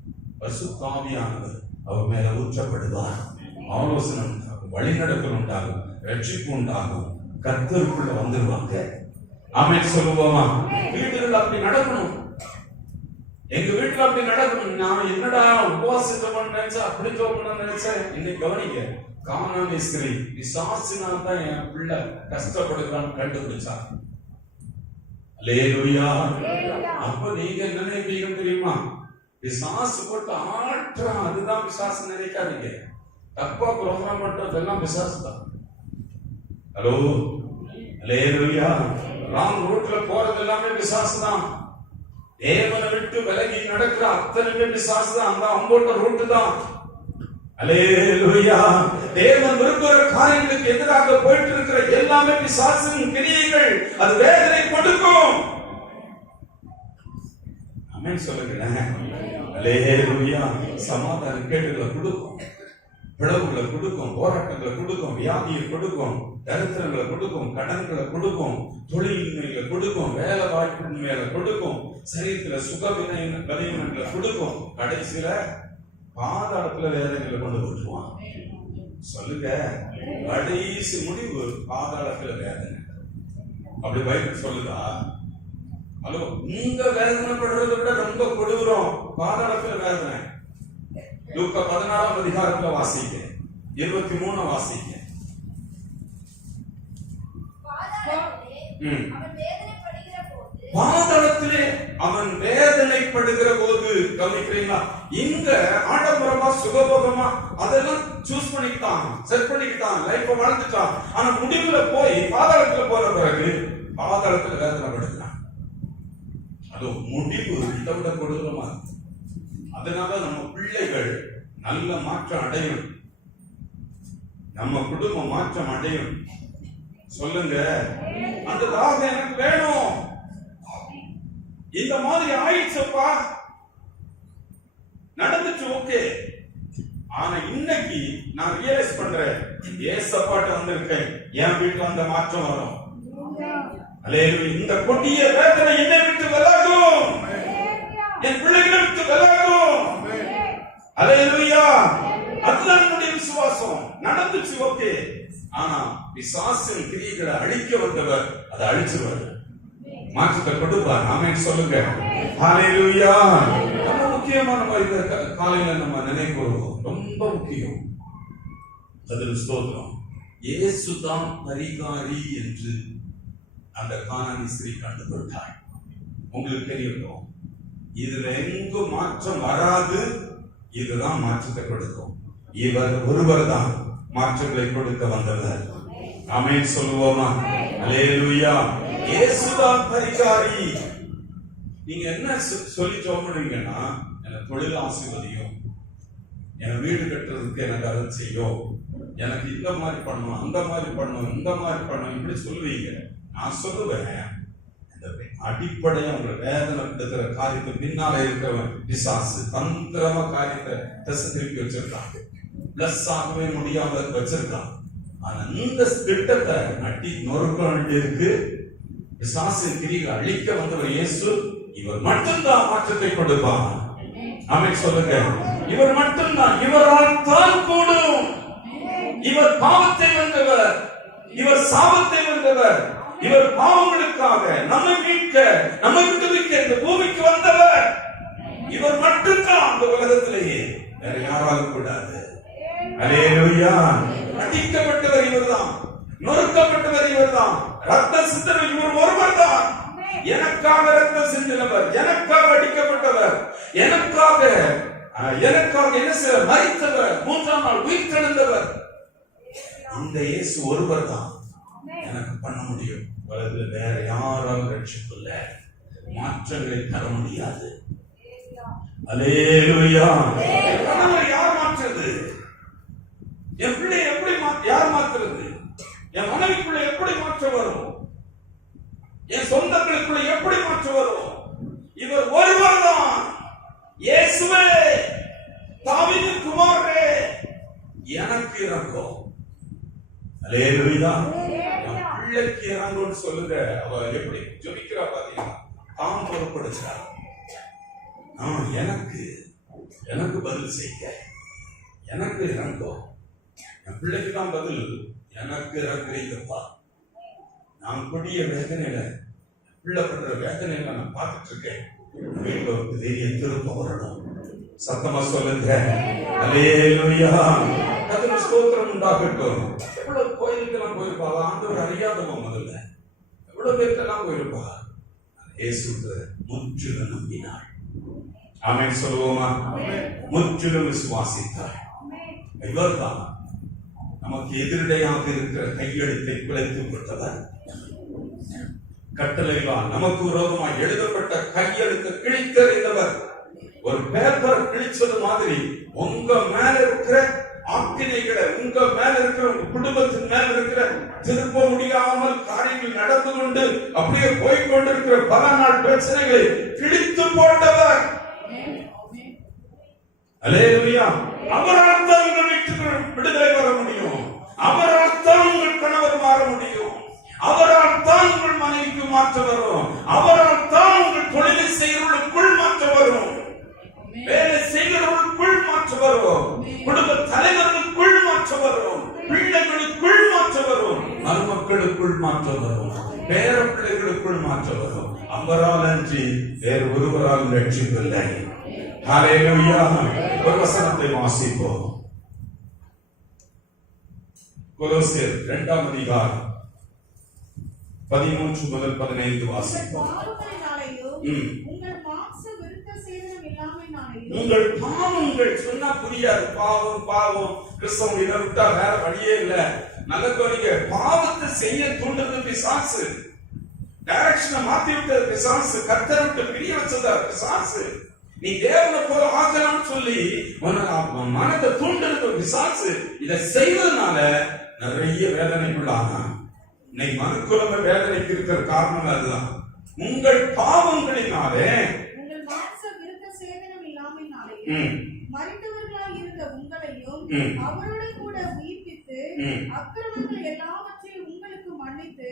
பரிசுத்த ஆவியானவர் அவர் மேல ஊற்றப்படுவார். ஆலோசனை உண்டாகும், வழிநடத்தல் உண்டாகும், ரட்சிப்பு உண்டாகும். கர்த்தருக்குள்ள வந்துருவாங்க. ஆமென் சொல்லுவோமா? வீடுகள் அப்படி நடக்கணும். எங்க வீட்டுல அப்படி நடக்கணும். நான் என்னடா உபவாசத்தை பண்ண நினைச்சா, அப்படி பண்ண நினைச்சேன். இன்னைக்கு கவனிங்க. கானானி ஸ்திரீ பிசாசினால் தான் என் பிள்ளை கஷ்டப்படுகிறான்னு கண்டுபிடிச்சா. அல்லேலூயா. அப்ப நீங்க என்ன நினைப்பீங்க தெரியுமா? பிசாசு போட்டு ஆற்றான், அதுதான் பிசாசு நினைக்காதீங்க. தப்பா ப்ரோக்ராம் பண்றதெல்லாம் பிசாசு தான். ஹலோ, அல்லேலூயா. ராங் ரூட்ல போறது எல்லாமே பிசாசு தான். தேவனை விட்டு விலகி நடக்கிற அத்தனை பிசாசு தான். அந்த அம்போட்ட ரூட்டு தான். அல்லேலூயா. தேவன் விரும்புகிற காரியங்களுக்கு எதிராக போயிட்டு இருக்கிற எல்லாமே பிசாசின் கிரியைகள். அது வேதனை கொடுக்கும். ஆமென் சொல்லுங்களேன். அல்லேலூயா. சமாதான கேடுகளை கொடுக்கும், பிளவுகளை கொடுக்கும், போராட்டங்களை கொடுக்கும், வியாதியை கொடுக்கும், தரித்திரங்களை கொடுக்கும், கடன்களை கொடுக்கும், தொழிலின்மைகளை கொடுக்கும், வேலை வாய்ப்பின்மைகளை கொடுக்கும், சரீரத்துல சுகவினங்களை கொடுக்கும். கடைசியில பாதாளத்துல வேதனைகளை கொண்டு போட்டுருவான். சொல்லுங்க. கடைசி முடிவு பாதாளத்துல வேதனை. அப்படி பைபிள் சொல்லுதா? ஹலோ, நீங்க வேதனைப்படுறதை விட ரொம்ப கொடூரம் பாதாளத்துல வேதனை. லூக்கா 14ஆம் அதிகாரத்துல வாசிக்க, 23 வாசிக்க. பாதாளத்திலே அவன் வேதனைப்படுகிற போது கவனிக்கிறீங்களா? இங்க ஆடம்பரமா சுகபோகமா அதெல்லாம் சூஸ் பண்ணிக்கிட்டான், செட் பண்ணிக்கிட்டான், லைஃப் வாழ்ந்துட்டான். ஆனா முடிவுல போய் பாதாளத்துல போற பிறகு பாதாளத்துல வேதனைப்படுகிறான். அது முடிவு இதை விட கொடூரமா இருக்கு. அதனால நம்ம பிள்ளைகள் நல்ல மாற்றம் அடையும், நம்ம குடும்பம் மாற்றம் அடையும். சொல்லுங்க, அந்த தாகம் எனக்கு வேணும். இந்த மாதிரி ஆயிடுச்சப்பா, நடந்துச்சு, ஓகே. ஆனா இன்னைக்கு நான் ரியலைஸ் பண்றேன், ஏசப்பாட்ட வந்திருக்கேன், என் வீட்டுல அந்த மாற்றம் வரும். அல்லேலூயா. இந்த கொடிய வேதனை என்னை விட்டு விலகும், என் பிள்ளைகளை விட்டு விலகும். அல்லேலூயா. அதுதான் என்னுடைய விசுவாசம். நடந்துச்சு, ஓகே. ஆனா பிசாசின் கிரியைகளை அழிக்க வந்தவர் அதை அழிச்சுவார், மாற்றத்தை கொடுப்பார். ஆமென் சொல்லுங்க. ஹalleluya. ரொம்ப முக்கியமா நம்ம இந்த காலையில நம்ம நினைக்கிறோம், ரொம்ப முக்கியம். அதில் ஸ்தோத்திரம். இயேசுதான் பரிகாரி என்று அந்த கானானி ஸ்திரீ கண்டுபிடித்தாள். உங்களுக்கு தெரியும், இதுல எங்கும் மாற்றம் வராது, இதுதான் மாற்றத்தை கொடுக்கும். இவர் ஒருவர் தான் மாற்றங்களை கொடுக்க வந்தவர். ஆமென் சொல்லுவோமா? அல்லேலூயா. இயேசுதான் பரிகாரி. நீங்க என்ன சொல்லி சொல்றீங்கன்னா, எனக்கு தொழில் ஆசீர்வதியும், என் வீடு கட்டுறதுக்கு எனக்கு அதை செய்யும், எனக்கு இந்த மாதிரி பண்ணணும், அந்த மாதிரி பண்ணணும், இந்த மாதிரி பண்ணணும், இப்படி சொல்லுவீங்க. நான் சொல்லுவேன், அடிப்படையா உங்க வேதனை எடுக்கிற காரியத்தை பின்னால இருக்கிறவன் பிசாசு தந்திரமா காரியத்தை திசை திருப்பி வச்சிருக்காங்க, பிளஸ் ஆகவே முடியாம வச்சிருக்கான். ஆனா இந்த திட்டத்தை அடி நொறுக்க வேண்டியிருக்கு. பிசாசின் கிரியை அழிக்க வந்தவர் இயேசு. இவர் மட்டும்தான் மாற்றத்தை கொடுப்பான். ஆமென் சொல்லுங்க. இவர் மட்டும்தான், இவரால் தான் கூடும். இவர் பாவத்தை வென்றவர், இவர் சாபத்தை வென்றவர், இவர் பாவங்களுக்காக நம்மை மீட்க, நம்மை விடுவிக்க இந்த பூமிக்கு வந்தவர். இவர் மட்டும்தான் அந்த உலகத்திலேயே, வேற யாராலும் கூடாது. அல்லேலூயா. அடிக்கப்பட்டவர் இவர்தான், நொறுக்கப்பட்டவர் இவர்தான், ரத்த சிந்தனை இவர் ஒருவர் தான். எனக்காக ரத்தம் சிந்தினவர், எனக்காக அடிக்கப்பட்டவர், எனக்காக என்ன செய்ய மரித்தவர், மூன்றாம் நாள் உயிர்த்தெழுந்தவர். இந்த இயேசு ஒருவர் தான் எனக்கு பண்ண முடியும். உலகத்தில் வேற யாராலும் ரட்சிப்புள்ள மாற்றங்களை தர முடியாது. அல்லேலூயா. யார் மாற்றுறது? என் பிள்ளை எப்படி யார் மாற்றுறது? என் மனைவிக்குள்ள எப்படி மாற்றம் வரும்? என் சொந்தங்களுக்குள்ள எப்படி மாற்றம் வரும்? இவர் ஒருவர் தான். இயேசுவே, தாவீதின் குமாரனே, எனக்கு இறங்கும். அல்லேலூயா. பிள்ளைக்கு இறங்கும்னு சொல்லுங்க. அவ எப்படி ஜெபிக்கிறா பாத்தீங்களா? தாம் பொறுப்படுச்சா, எனக்கு பதில் செய்ய, எனக்கு இறங்கும். என் பிள்ளைக்கு தான் பதில், எனக்கு இறங்குறீங்கப்பா. நான் கொடிய வேதனையில, பிள்ளை பண்ற வேதனையில நான் பார்த்துட்டு இருக்கேன். வீட்டுல ஒரு பெரிய திருப்பம் வரணும். சத்தமா சொல்லுங்க. அல்லேலூயா. அதுல ஸ்தோத்திரம் உண்டாகட்டும். எவ்வளவு கோயிலுக்கெல்லாம் போயிருப்பா, ஆண்டவர் அறியாதவங்க முதல்ல எவ்வளவு பேருக்கெல்லாம் போயிருப்பா. இயேசுக்கு முற்றிலும் நம்பினாள். ஆமென் சொல்லுவோமா? முற்றிலும் விசுவாசித்தாள். இவர்தான் நமக்கு எதிரடையாக இருக்கிற கையெழுத்தை பிழைத்து கொடுத்தவர். கட்டளைகளால் நமக்கு விரோதமாக எழுதப்பட்ட கையெழுத்தை கிழித்தறிந்தவர். ஒரு பேப்பர் கிழிச்சது மாதிரி உங்க மேல இருக்கிற ஆக்கினைகளை, உங்க மேல இருக்கிற உங்க குடும்பத்தின் மேல இருக்கிற திருப்ப முடியாமல் காரியங்கள் நடந்து கொண்டு அப்படியே போய்கொண்டிருக்கிற பல நாள் பிரச்சனைகளை கிழித்து போட்டவர். அல்லேலூயா. அவரால் தான் உங்கள் வீட்டுக்கு விடுதலை வர முடியும். அவரால் தான் உங்கள் கணவர் மாற முடியும். அவரால் தான் உங்கள் மனைவிக்கு மாற்றம் வரும். அவரால் தான் உங்கள் தொழிலை செய்கிறவர்களுக்குள் மாற்றம் வரும். வேலை செய்கிறவர்களுக்குள் மாற்றம் வரும். குடும்ப தலைவர்களுக்குள் மாற்றம் வரும். பிள்ளைகளுக்குள் மாற்றம் வரும். மருமக்களுக்குள் மாற்றம் வரும். பேர பிள்ளைகளுக்குள் மாற்றம் வரும். அவரால் அன்றி வேறு ஒருவரால் ரட்சிப்பில்லை. ஹல்லேலூயா. ஒரு வசனத்தை வாசிப்போம். கொலோசியர் 2 அதிகாரம் 13 முதல் 15 உங்கள் வாசிப்போம். பாவங்களினாலேயும் ம். உங்கள் மாம்ச விருத்த சேதனம் இல்லாமையினாலேயும் உங்கள் பாவங்கள் சொன்னா புரியாது. பாவம் பாவம் கிறிஸ்தவம் இதை விட்டா வேற வழியே இல்ல. நல்ல கவனிங்க, பாவத்தை செய்ய தூண்டுறது பிசாசு. டைரக்ஷனை மாத்தி விட்டது பிசாசு. கர்த்தரை விட்டு பிரிய வச்சதா பிசாசு. நீ தேவனை போல ஆக்கலாம்னு சொல்லி மனதை தூண்டுறது பிசாசு. இதை செய்வதனால நிறைய வேதனைக்குள்ளான இன்னைக்கு மனுக்குலம வேதனைக்கு இருக்கிற காரணம் அதுதான். உங்கள் பாவங்களினாலே உங்கள் மாம்ச விருத்த சேதனம் இல்லாமையினாலேயும் மரித்தவர்களாய் இருந்த உங்களையும் அவரோட கூட உயிர்ப்பித்து அக்கிரமங்கள் எல்லாவற்றையும் உங்களுக்கு மன்னித்து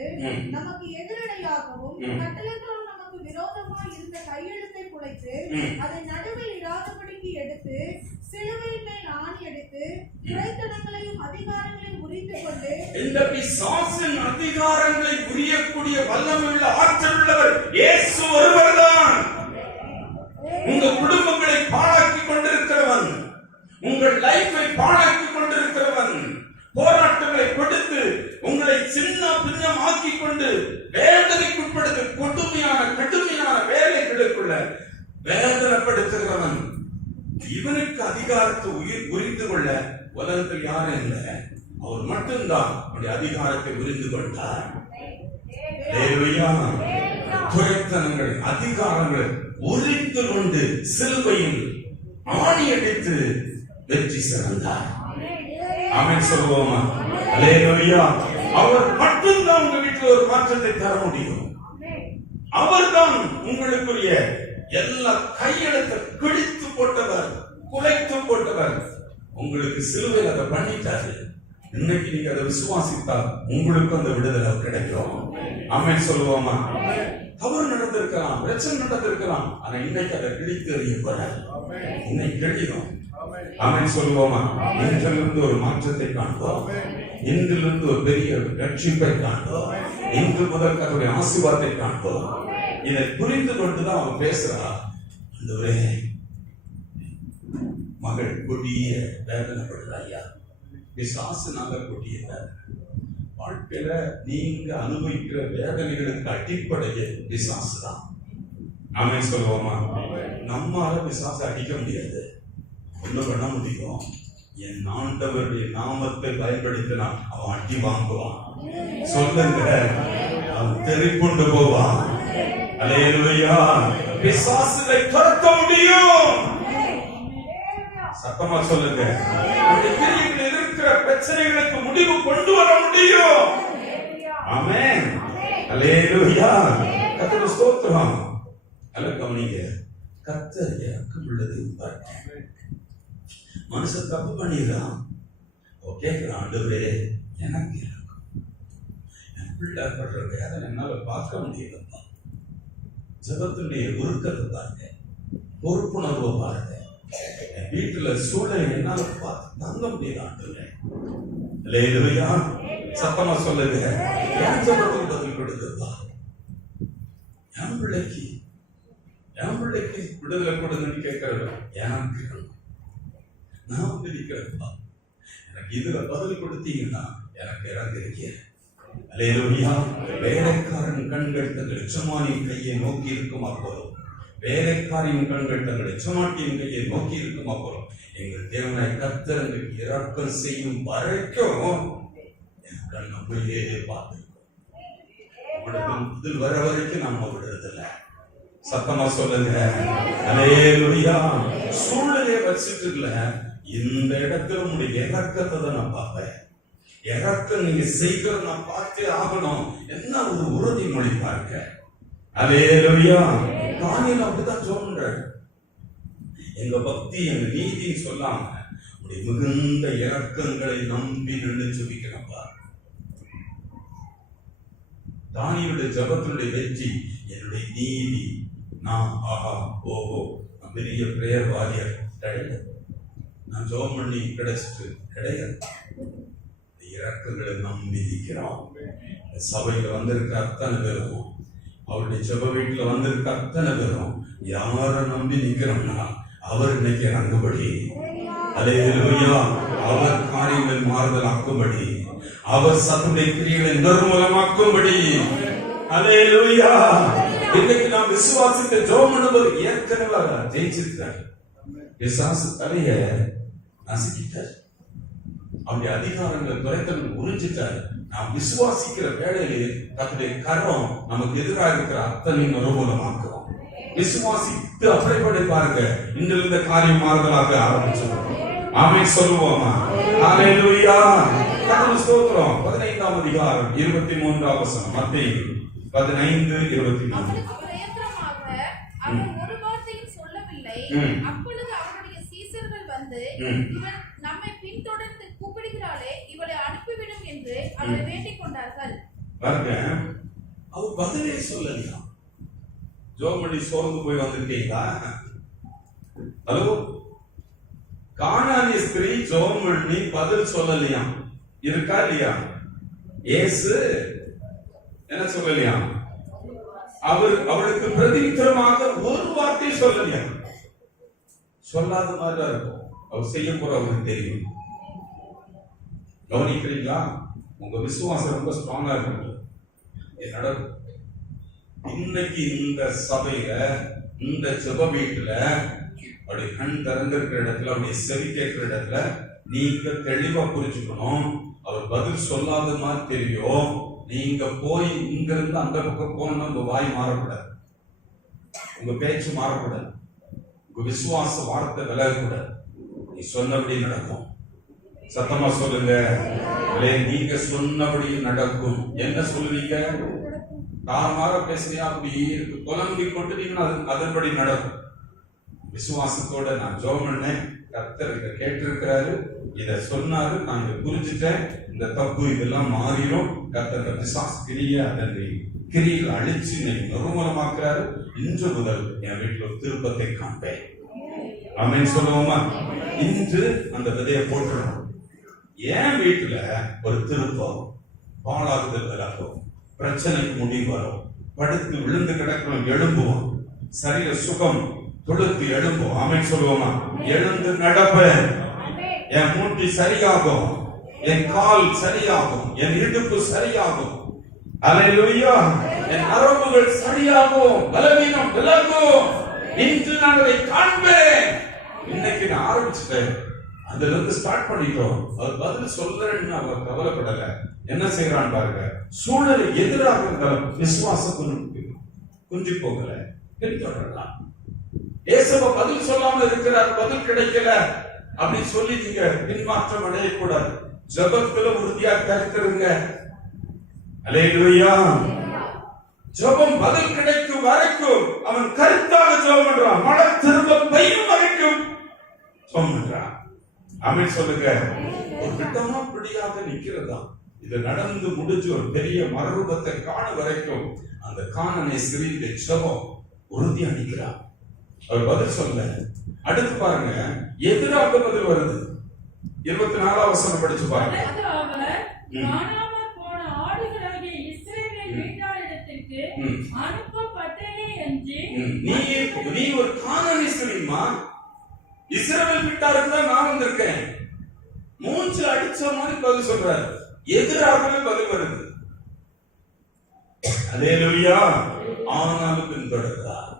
நமக்கு எதிரடையாகவும் கட்டளைகளும் நமக்கு விரோதமாய் இருந்த கையெழுத்தை குலைத்து அதை நடுவில் இராதபடிக்கு எடுத்து சிலுவையின் மேல் ஆணி எடுத்து துரைத்தனங்களையும் அதிகாரங்களையும் முறித்து கொண்டு இந்த பிசாசின் அதிகாரங்களை புரியக்கூடிய வல்லமையுள்ள ஆற்றல் உள்ளவர் இயேசு ஒருவர்தான். உங்க குடும்பங்களை பாழாக்கி கொண்டிருக்கிறவன், உங்கள் லைஃபை பாழாக்கி கொண்டிருக்கிறவன், போராட்டங்களை கொடுத்து உங்களை சின்ன பின்னம் ஆக்கி கொண்டு வேதனைக்குட்படுத்த கொடுமையான கடுமையான வேலைகளுக்குள்ள வேதனைப்படுத்துகிறவன். இவனுக்கு அதிகாரத்தை புரிந்து கொள்ள உலகத்தில் யாரும் இல்லை. அவர் மட்டும்தான் அவருடைய அதிகாரத்தை புரிந்து கொண்டார். துரைத்தனங்கள் அதிகாரங்கள் உரித்து கொண்டு சிலுவையில் ஆணியடித்து வெற்றி சிறந்தார். ஆமென் சொல்லுவோமா? அல்லேலூயா. அவர் மட்டும்தான் உங்க வீட்டில் ஒரு மாற்றத்தை தர முடியும். அவர்தான் உங்களுக்குரிய எல்லா கையெழுத்தை கிழித்து போட்டவர், குலைத்து போட்டவர். உங்களுக்கு சிலுவையில் அதை பண்ணிட்டாரு. இன்னைக்கு நீங்க அதை விசுவாசித்தால் உங்களுக்கு அந்த விடுதலை கிடைக்கும். ஆமென் சொல்லுவோமா? தவறு நடந்திருக்கலாம், பிரச்சனை நடந்திருக்கலாம், ஆனா இன்னைக்கு அதை கிழித்து எறியப்படாது. இன்னைக்கு கிடைக்கும். ஆமென் சொல்லுவோமா? இன்றிலிருந்து ஒரு மாற்றத்தை காண்போம். இன்றிலிருந்து ஒரு பெரிய ரட்சிப்பை காண்போம். இன்று முதல் அவருடைய ஆசீர்வாதத்தை காண்போம். இதை புரிந்து கொண்டுதான் அவன் பேசுறா. ஆண்டவரே, மகள் கொடிய வேதனைப்படுறா. ஐயா, பிசாசுனால கொடிய வேதனை. வாழ்க்கையில நீங்க அனுபவிக்கிற வேதனைகளுக்கு அடிப்படையே பிசாசு தான். நாமே சொல்லுவோமா? நம்மால பிசாசு அடிக்க முடியாது. ஒண்ணு பண்ண முடியும், என் ஆண்டவருடைய நாமத்தை பயன்படுத்தினா அவன் அடி வாங்குவான். சொல்லுங்க, அவன் தெரிக்கொண்டு போவான். அல்லேலூயா. பிசாசுகளை துரத்த முடியும். சத்தமா சொல்லுங்க. இருக்கிற பிரச்சனைகளுக்கு முடிவு கொண்டு வர முடியும். ஆமென். அல்லேலூயா. கர்த்தருக்கு ஸ்தோத்திரம். அல்ல கவனிங்க, கர்த்தர் இறக்கம் உள்ளது பாருங்க. மனுஷன் தப்பு பண்ணிடுறான். கேட்கிறான், ஆண்டவரே எனக்கு இறக்கம். என் பிள்ளை படுற வேதனை என்னால பார்க்க முடியலப்பா. ஜெபத்துடைய உருக்கத்தை பாருங்க, பொறுப்புணர்வை பாருங்க. என் வீட்டுல சூழலை என்னால பார்த்து தங்க முடியல. ஆண்டவரே, அல்லேலூயா. சத்தமா சொல்லுங்க. என் ஜெபத்துக்கு பதில் கொடுக்குப்பா. என் பிள்ளைக்கு விடுதலை கொடுங்கன்னு கேட்கறது எனக்கு நான் பிடிக்கிறப்பா. எனக்கு இதுல பதில் கொடுத்தீங்கன்னா எனக்கு இறங்கிருக்கேன். அல்லேலூயா. வேலைக்காரன் கண்கள் தங்கள் எஜமானின் கையை நோக்கி இருக்குமா போலும், வேலைக்காரின் கண்கள் தங்கள் எஜமாட்டியின் கையை நோக்கி இருக்குமா போலும். எங்கள் தேவனை கர்த்தர் எங்களுக்கு இரக்கம் செய்யும் வரைக்கும் என் கண் அப்படியே பார்த்திருக்கோம். பதில் வர வரைக்கும் நம்ம விடுறதில்ல. சத்தமா சொல்லுங்க. அல்லேலூயா. சூழ்நிலையை வச்சுட்டு இல்ல, இந்த இடத்துல உங்களுடைய இறக்கத்தை தான் நான் பார்ப்பேன். இறக்கம் நீங்க செய்கிற நான் பார்த்தே ஆகணும். என்ன ஒரு உறுதிமொழி பாருங்க. அல்லேலூயா. தானியேல் அப்படிதான் சொல்றாரு. எங்க பக்தி எங்க நீதி சொல்லாம உடைய மிகுந்த இறக்கங்களை நம்பி நின்று ஜெபிக்கிறப்பா. தானியேலுடைய ஜெபத்தினுடைய வெற்றி என்னுடைய நீதி. நான் ஆஹா ஓஹோ பெரிய பிரேயர் வாரியர் கிடையாது. நான் ஜெபம் பண்ணி கிடைச்சிட்டு கிடையாது. இறக்கங்களை நம்பி நிற்கிறோம். சபையில வந்திருக்க அத்தனை பேரும், அவருடைய ஜெப வீட்டுல வந்திருக்க அத்தனை பேரும் யாரை நம்பி நிக்கிறோம்னா அவர் இன்னைக்கு இறங்கும்படி, அல்லேலூயா, அவர் காரியங்கள் மாறுதல் ஆக்கும்படி, அவர் சத்துடைய கிரியைகளை நிர்மூலமாக்கும்படி அல்லேலூயா. இன்னைக்கு நாம் விசுவாசித்த ஜெபம் பண்ணும்போது ஏற்கனவே ஜெயிச்சிருக்கிறார். பிசாசு தலைய நசுக்கிட்டார், அவருடைய அதிகாரங்களை குறைத்தல் உறிஞ்சிட்டார். நாம் விசுவாசிக்கிற வேளையிலே தன்னுடைய கரம் நமக்கு எதிராக இருக்கிற அத்தனை நிரூபணமாக்குவோம். விசுவாசித்து அப்படிப்படி பாருங்க, இன்றிருந்த காரியம் மாறுதலாக ஆரம்பிச்சிடும். ஆமென் சொல்லுவோமா? ஹல்லேலூயா. கர்த்தருக்கு ஸ்தோத்திரம். 15ஆம் அதிகாரம் 23ஆம் வசனம். மத்தேயு 15:23. அவனுக்கு பிரயத்தனமாக அவர் ஒரு வார்த்தையும் சொல்லவில்லை. அப்பொழுது அவருடைய சீசர்கள் வந்து, இவன் நம்மை பின்தொடர்ந்து கூப்பிடுகிறாளே, இவளை அனுப்பிவிடும் என்று அவரை வேண்டிக் கொண்டார்கள். பாருங்க, அவர் பதிலே சொல்லலையா? ஜோமணி சோர்ந்து போய் வந்திருக்கீங்களா? ஹலோ, கானானிய ஸ்திரீ ஜோமணி பதில் சொல்லலையா? இருக்கா இல்லையா? இயேசு என்ன சொல்லலையா? அவளுக்கு பிரதித்திரமாக ஒரு வார்த்தை சொல்லலையா? சொல்லாத மாதிரி தான் இருக்கும். அவர் செய்ய போற அவருக்கு தெரியும். கவனிக்கிறீங்களா? உங்க விசுவாசம் ரொம்ப ஸ்ட்ராங்கா இருக்கு. என்னோட இன்னைக்கு இந்த சபையில, இந்த ஜெப வீட்டுல, அப்படி கண் திறந்திருக்கிற இடத்துல, அப்படி செவி கேட்கிற இடத்துல நீங்க தெளிவா புரிஞ்சுக்கணும். அவர் பதில் சொல்லாத மாதிரி தெரியும். நீங்க போய் இங்க இருந்து அந்த பக்கம் போனா உங்க வாய் மாறக்கூடாது, உங்க பேச்சு மாறக்கூடாது, உங்க விசுவாச வார்த்தை விலகக்கூடாது. நீ சொன்னபடி நடக்கும். சத்தமா சொல்லுங்க. நீங்க சொன்னபடி நடக்கும். என்ன சொல்லுவீங்க? தாரமாக பேசுறியா? அப்படி இருக்கு புலம்பி கொண்டு நீங்க அதன்படி நடக்கும். விசுவாசத்தோட நான் ஜெபம் பண்ணேன், கர்த்தர் இதை கேட்டிருக்கிறாரு, இதை சொன்னாரு, நான் இதை புரிஞ்சுட்டேன், இந்த தப்பு இதெல்லாம் மாறிடும். கர்த்தர் விசுவாச கிரியை அதனை கிரியில் அழிச்சு நிர்மூலமாக்குறாரு. இன்று முதல் என் வீட்டில் ஒரு திருப்பத்தை காண்பேன். ஆமென் சொல்லுவோமா? இன்று அந்த விதையை போட்டுறோம். என் வீட்டுல ஒரு திருப்பம், பாழாகுதல் விலகும், பிரச்சனைக்கு முடிவு வரும், படுத்து விழுந்து கிடக்கணும், எழும்புவோம், சரீர சுகம் தொழுத்து எழும்பும். ஆமென் சொல்லுவோமா? எழுந்து நடப்பேன், என் மூட்டி சரியாகும், என் கால் சரியாகும், என் இடுப்பு சரியாகும். அல்லேலூயா. என் நரம்புகள் சரியாகும், பலவீனம் விலகும். இன்று நான் அதை காண்பேன். இன்னைக்கு நான் ஆரம்பிச்சுட்டேன், அதுல இருந்து ஸ்டார்ட் பண்ணிட்டோம். அவர் பதில் சொல்றேன்னு அவர் கவலைப்படல. என்ன செய்யறான் பாருங்க, சூழலை எதிராக இருந்தாலும் விசுவாசம் குஞ்சு போகல, பின்தொடரலாம். ஏசப்பா பதில் சொல்லாம இருக்கிறார், பதில் கிடைக்கல அப்படின்னு சொல்லி நீங்க பின்மாற்றம் அடையக்கூடாது. ஜெபத்துல உறுதியாக இருக்கிறீங்க. அல்லேலூயா. ஜெபம் பதில் கிடைக்கும் வரைக்கும் அவன் கருத்தாக ஜெபம் பண்றான். மனம் திரும்ப பெய்யும் வரைக்கும் ஜெபம் பண்றான். ஆமென் சொல்லுங்க. ஒரு விட்டமா பிடியாக நிக்கிறதா, இது நடந்து முடிஞ்சு ஒரு பெரிய மறுரூபத்தை காண வரைக்கும் அந்த காணனை சிறிய ஜெபம் உறுதியா நிக்கிறான். அவர் பதில் சொல்ல. அடுத்து பாருங்க, எதிராக பதில் வருது. 24ஆம் வசனம் படிச்சு பாருங்க. காணாமல் போன ஆடுகளாகிய இஸ்ரவேல் வீட்டாரிடத்திற்கு அனுப்பப்பட்டேனே என்று. நீ ஒரு கானானிய ஸ்திரீமா, இஸ்ரவேல் வீட்டாருக்கு தான் நான் வந்திருக்கேன். மூச்சு அடிச்ச மாதிரி பதில் சொல்றாரு. எதிராகவே பதில் வருது. அல்லேலூயா. ஆனாலும் பின்தொடர்கிறார்.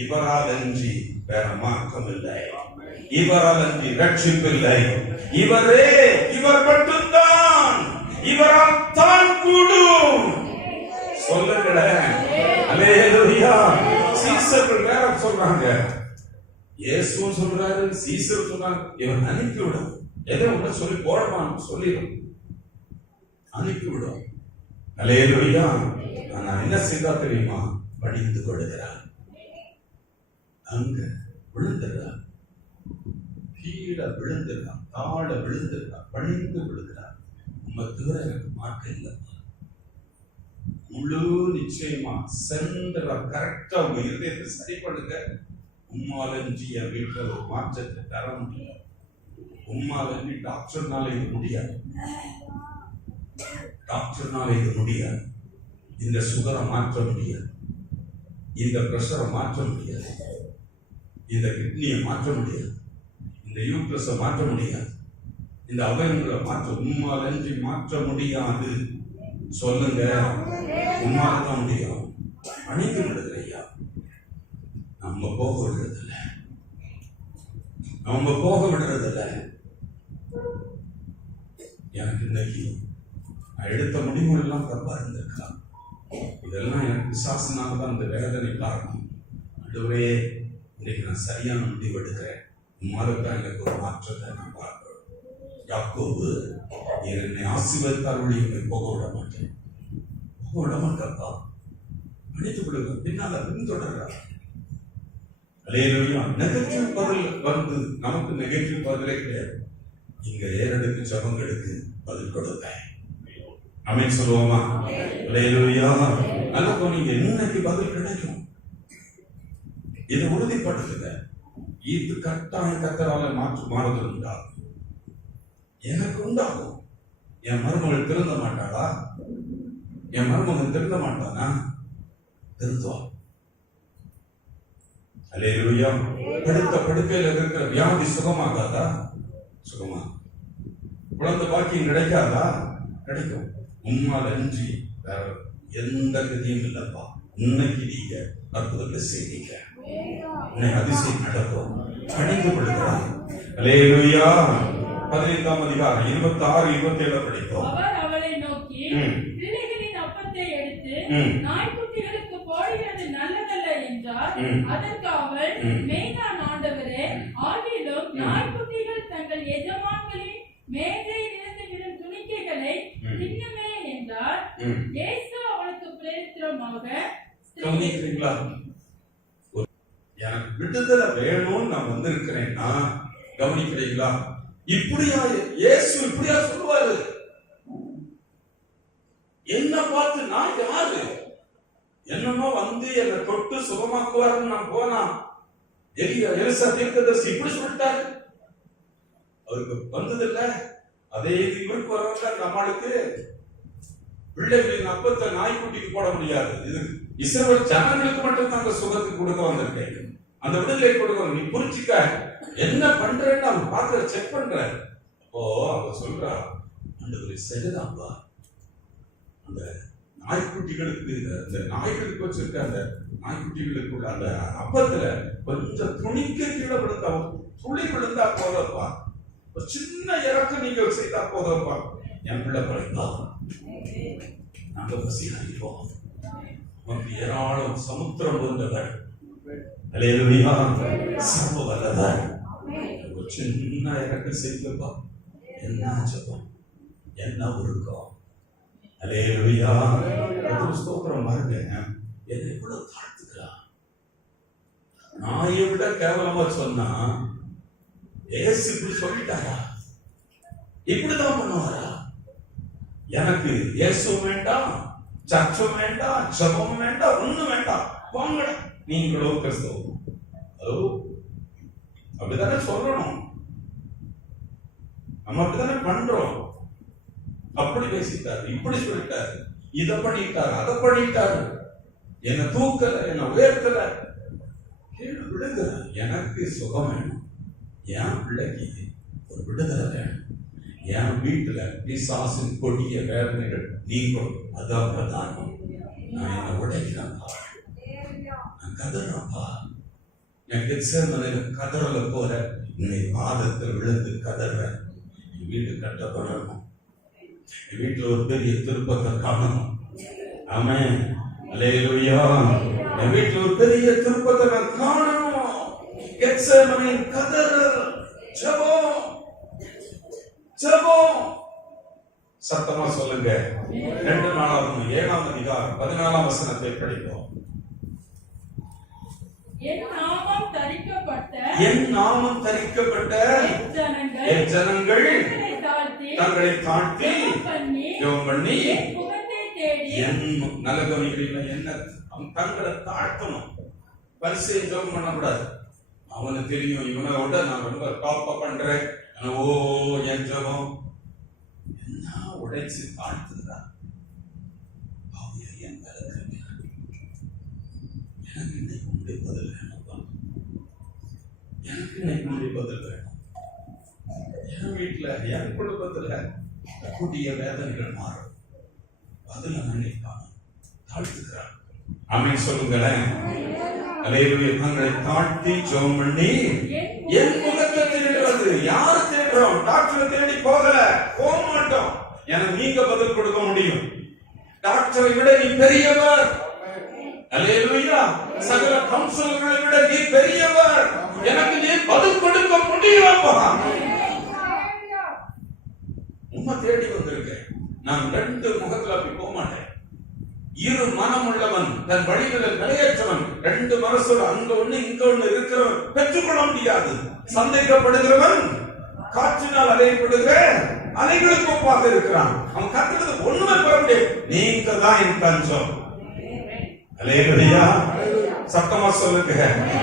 இவரால் அன்றி வேற மார்க்கம் இல்லை, இவரால் அன்றி ரட்சிப்பில்லை. இவரே, இவர் மட்டும்தான், இவரால் தான் கூடும். சொல்லுங்களேன். அல்லேலூயா. சீசர்கள் வேற சொல்றாங்க, இயேசு சொல்றாரு, சீசர் சொல்றாங்க, இவன் அனுப்பிவிடும். எதை ஒண்ணு சொல்லி போடமான்னு சொல்லிடும், அனுப்பிவிடும். அல்லேலூயா. நான் என்ன செய்தா தெரியுமா? பணிந்து கொள்கிறார். அங்க விழுந்துடுறார், கீழே விழுந்துடுறான், தாழ விழுந்துடுறான், பணிந்து விழுகிறார். உங்க தவிர எனக்கு மார்க்கம் இல்லை. முழு நிச்சயமா சென்றா கரெக்டா உங்க இதயத்தை சரி பண்ணுங்க. உம்மாலஞ்சி என் வீட்டுல ஒரு மாற்றத்தை தர முடியாது. உம்மாலஞ்சி டாக்டர்னால இது முடியாது, டாக்டர்னால இது முடியாது. இந்த சுகரை மாற்ற முடியாது, இந்த பிரஷரை மாற்ற முடியாது, இந்த கிட்னியை மாற்ற முடியாது, இந்த யூட்ரஸை மாற்ற முடியாது, இந்த அவயங்களை மாற்ற உம்மாலன்றி மாற்ற முடியாது. சொல்லுங்க, உம்மால தான் முடியும். அணைத்து விடுது ஐயா. நம்ம போக விடுறதில்ல, நம்ம போக விடுறதில்ல. எனக்கு இன்னைக்கு நான் எடுத்த முடிவுகள் எல்லாம் தப்பா இருந்திருக்கலாம். இதெல்லாம் எனக்கு விசுவாசனால தான் இந்த வேதனை காரணம். ஆண்டவரே, இன்னைக்கு நான் சரியான முடிவு எடுக்கிறேன். உம்மாலத்தான் எனக்கு ஒரு மாற்றத்தை நான் பார்க்கிறேன். யாக்கோபு, என்னை ஆசீர்வதித்தால் என்னை போக விட மாட்டேன், போக விட மாட்டேன்ப்பா, அடித்து விடுங்க, பின்னால பின்தொடர்றார். அல்லேலூயா. நெகட்டிவ் பதில் வந்து நமக்கு நெகட்டிவ் பதிலே கிடையாது. இங்க ஏறெடுக்கு ஜபங்களுக்கு பதில் கொடுப்பேன். ஆமென் சொல்லுவோமா? அல்லேலூயா. நல்லா போனீங்க, இன்னைக்கு பதில் கிடைக்கும். இதை உறுதிப்படுத்துங்க. இது கட்டாயம் கத்தரால மாறுதல் உண்டாகும். எனக்கு உண்டாகும். என் மருமகள் திருந்த மாட்டாளா? என் மருமகன் திருந்த மாட்டானா? திருந்துவான். அல்லேலூயா. படுத்த படுக்கையில் இருக்கிற வியாதி சுகமாகாதா? சுகமா. குழந்தை பாக்கியம் கிடைக்காதா? கிடைக்கும். உம்மால் அன்றி வேற எந்த கதியும் இல்லப்பா. இன்னைக்கு நீங்க அற்புதத்தை செய்வீங்க. இன்னைக்கு அதிசயம் நடக்கும். அணிந்து கொள்கிறார். அல்லேலூயா. 15ஆம் அதிகாரம் 26, 27 படிப்போம். அவர் அவளை நோக்கி, பிள்ளைகளின் அப்பத்தை எடுத்து நாய்க்குட்டிகளுக்கு போடுகிறது நல்லதல்ல என்றார். அதற்கு அவள், மெய்தான் ஆண்டவரே, ஆகிலும் நாய்க்குட்டிகள் தங்கள் எஜமான்களின் மேஜையில் இருந்து விடும் துணிக்கைகளை தின்னுமே என்றார். இயேசு அவளுக்கு பிரேத்திரமாக, கவனிக்கிறீங்களா? எனக்கு விடுதலை வேணும்னு நான் வந்திருக்கிறேன்னா கவனிக்கிறீங்களா? இப்படியா இயேசு இப்படியா சொல்லுவாரு? என்ன பார்த்து நான் யாரு? என்னமோ வந்து என்னை தொட்டு சுகமாக்குவாருன்னு நான் போனா எலிசா தீர்க்கதரிசி இப்படி சொல்லிட்டாரு. அவருக்கு வந்தது இல்ல, அதே இவருக்கு வரவங்க நம்மளுக்கு பிள்ளைகளின் அப்பத்தை நாய்க்குட்டிக்கு போட முடியாது. இது இஸ்ரவேல் ஜனங்களுக்கு மட்டும் தான் அந்த சுகத்துக்கு கொடுக்க வந்திருக்கேன், அந்த விடுதலை கொடுக்க. நீ புரிச்சுக்க, என்ன பண்றேன்னு அவன் பார்த்து செக் பண்ற. அப்போ அவ சொல்றா, ஆண்டவரே சரிதான்ப்பா, அந்த நாய்க்குட்டிகளுக்கு இந்த நாய்களுக்கு வச்சிருக்க அந்த நாய்க்குட்டிகளுக்குள்ள அந்த அப்பத்துல கொஞ்சம் துணிக்க கீழே விழுந்தா, துளி விழுந்தா போதப்பா, ஒரு சின்ன இறக்கம் நீங்க செய்தா போதப்பா, என் பிள்ளை பழைப்பா, நாங்க பசியாகிறோம். உனக்கு ஏராளம் சமுத்திரம் போன்றவர், அல்லேலூயா, சர்வ வல்லவர், ஒரு சின்ன இறக்கம் செய்தப்பா, என்ன ஜெபம், என்ன உருக்கம். அல்லேலூயா. ஸ்தோத்திரம் பாருங்க, என்னை இவ்வளவு தாழ்த்துக்கிறான். நாயை விட கேவலமா சொன்னா ஏசு இப்படி சொல்லிட்டாரா? இப்படிதான் பண்ணுவாரா? எனக்கு இயேசுவும் வேண்டாம், சர்ச்சும் வேண்டாம், ஜெபமும் வேண்டாம், ஒண்ணும் வேண்டாம், வாங்க நீங்களோ கிறிஸ்தவம். ஹலோ, அப்படித்தானே சொல்லணும். நம்ம அப்படித்தானே பண்றோம். அப்படி பேசிட்டாரு, இப்படி சொல்லிட்டாரு, இதை பண்ணிட்டாரு, அதை பண்ணிட்டாரு, என்ன தூக்கல, என்ன உயர்த்தல, கீழே விடுங்க. எனக்கு சுகம் வேணும், என் பிள்ளைக்கு ஒரு விடுதலை வேணும், என் வீட்டுல பிசாசின் கொடிய வேதனைகள் நீங்கும், அதான் பிரதானம். நான் என்ன உடைக்கிறேன்ப்பா, நான் கதறப்பா, என் கெத்சேமனையில கதறல போல இன்னைக்கு பாதத்தில் விழுந்து கதறேன். என் வீடு கட்டப்படணும், என் வீட்டுல ஒரு பெரிய திருப்பத்தை காணணும். ஆமென், அல்லேலூயா. என் வீட்டுல ஒரு பெரிய திருப்பத்தை நான் காணணும். கெத்சேமனையின் கதறல், ஜெபம், ஜெபம். சத்தமா சொல்லுங்க. 2 நாளாகும் 7ஆம் அதிகாரம் 14ஆம் வசனத்தை படிப்போம். என் நாமம் தரிக்கப்பட்ட என் ஜனங்கள் தங்களை தாழ்த்தி ஜெபம் பண்ணி என் நல்ல கவனிக்கிறீங்களா, என்ன தங்களை தாழ்த்தணும். பரிசை ஜெபம் பண்ணக்கூடாது. அவனுக்கு தெரியும், இவனை விட நான் ரொம்ப டாப்பா பண்றேன், ஓ என் ஜெபம் என்ன உடைச்சு தாழ்த்துகிறான். என் மேல எனக்கு இன்னைக்கு உங்களுடைய பதில் வேணும்ப்பா, எனக்கு இன்னைக்கு உங்களுடைய பதில் வேணும். என் வீட்டுல என் குடும்பத்துல கூடிய வேதனைகள் மாறும், பதில் நினைப்பான தாழ்த்துக்கிறான். ஆமென் சொல்லுங்களேன். அல்லேலூயா. தங்களை தாழ்த்தி ஜெபம் பண்ணி என் முகத்தை தேடுறது. யார் தேடுறோம்? டாக்டரை தேடி போக மாட்டோம். எனக்கு நீங்க பதில் கொடுக்க முடியும். டாக்டரை விட நீ பெரியவர். அல்லேலூயா. சகல கவுன்சிலர்களை விட நீ பெரியவர். எனக்கு நீ பதில் கொடுக்க முடியும்ப்பா. உம்மை தேடி வந்திருக்கேன். நான் ரெண்டு முகத்துல அப்படி போக மாட்டேன். இரு மனம் உள்ளவன் தன் வழிகளில் நிலையற்றவன். ரெண்டு மனசோடு அங்க ஒண்ணு இங்க ஒண்ணு இருக்கிறவன் பெற்றுக்கொள்ள முடியாது. சந்தேகப்படுகிறவன் காற்றினால் அலையப்படுகிற அலைகளுக்கு ஒப்பாக இருக்கிறான். அவன் கத்துறது ஒண்ணுமே பெற முடியாது. நீங்க தான் என் தஞ்சம். அல்லேலூயா. சத்தமா சொல்லுங்க.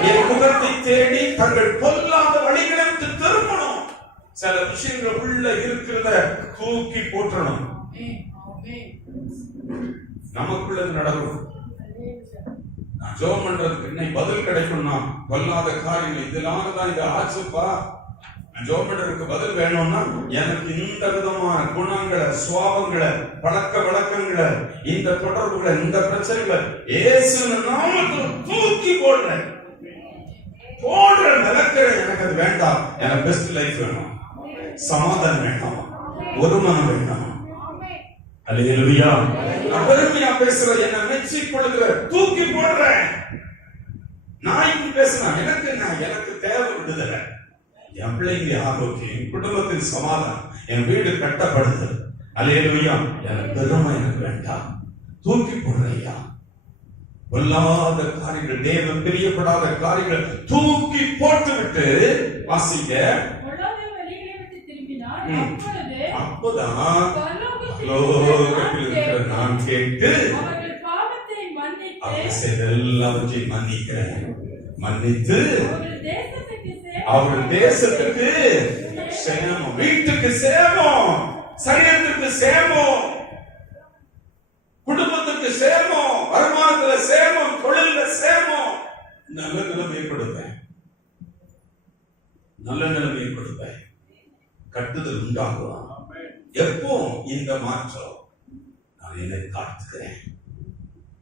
என் முகத்தை தேடி தங்கள் பொல்லாத வழிகளை விட்டு திரும்பணும். சில விஷயங்கள் உள்ள இருக்கிறத தூக்கி போற்றணும். நமக்குள்ள நடக்கும். நான் ஜெபம் பண்றதுக்கு இன்னை பதில் கிடைக்கும்னா பொல்லாத காரியங்கள் இதெல்லாம் தான் இதை ஆச்சுப்பா. ஜெபம் பண்றதுக்கு பதில் வேணும்னா எனக்கு இந்த விதமான குணங்களை, சுவாபங்களை, பழக்க வழக்கங்களை, இந்த தொடர்புகளை, இந்த பிரச்சனைகளை இயேசுவின் நாமத்தில் தூக்கி போடுறேன். நிலக்கிறேன். எனக்கு அது வேண்டாம். எனக்கு பெஸ்ட் லைஃப் வேணும், சமாதானம் வேண்டாம், ஒரு மனம் வேண்டாம். அல்லேலூயா. நான் பெருமையா பேசுறேன், என்ன மெச்சி கொள்ளுகிற தூக்கி போடுறேன். நான் பேசுறேன். எனக்கு தேவை விடுதலை, என் பிள்ளைங்க ஆரோக்கியம், குடும்பத்தின் சமாதானம், என் வீடு கட்டப்படுது. அல்லேலூயா. எனக்கு பெருமை எனக்கு வேண்டாம், தூக்கி போடுறையா. பொல்லாத காரியங்கள், தேவன் பிரியப்படாத காரியங்கள் தூக்கி போட்டுவிட்டு வாசிக்க. அப்பதான் நான் கேட்டு எல்லாவற்றையும் மன்னிக்கிறேன். மன்னித்து அவர்கள் தேசத்துக்கு சேமம், வீட்டுக்கு சேமம், சரீரத்துக்கு சேமம், குடும்பத்துக்கு சேமம், வருமானத்துல சேமம், தொழில சேமம், நல்ல நிலைமை கொடுப்பேன். நல்ல நிலைமை கொடுப்பேன். கட்டுதல் உண்டாகும். எப்போ இந்த மாற்றம்? நான் என்னை காத்துக்கிறேன்.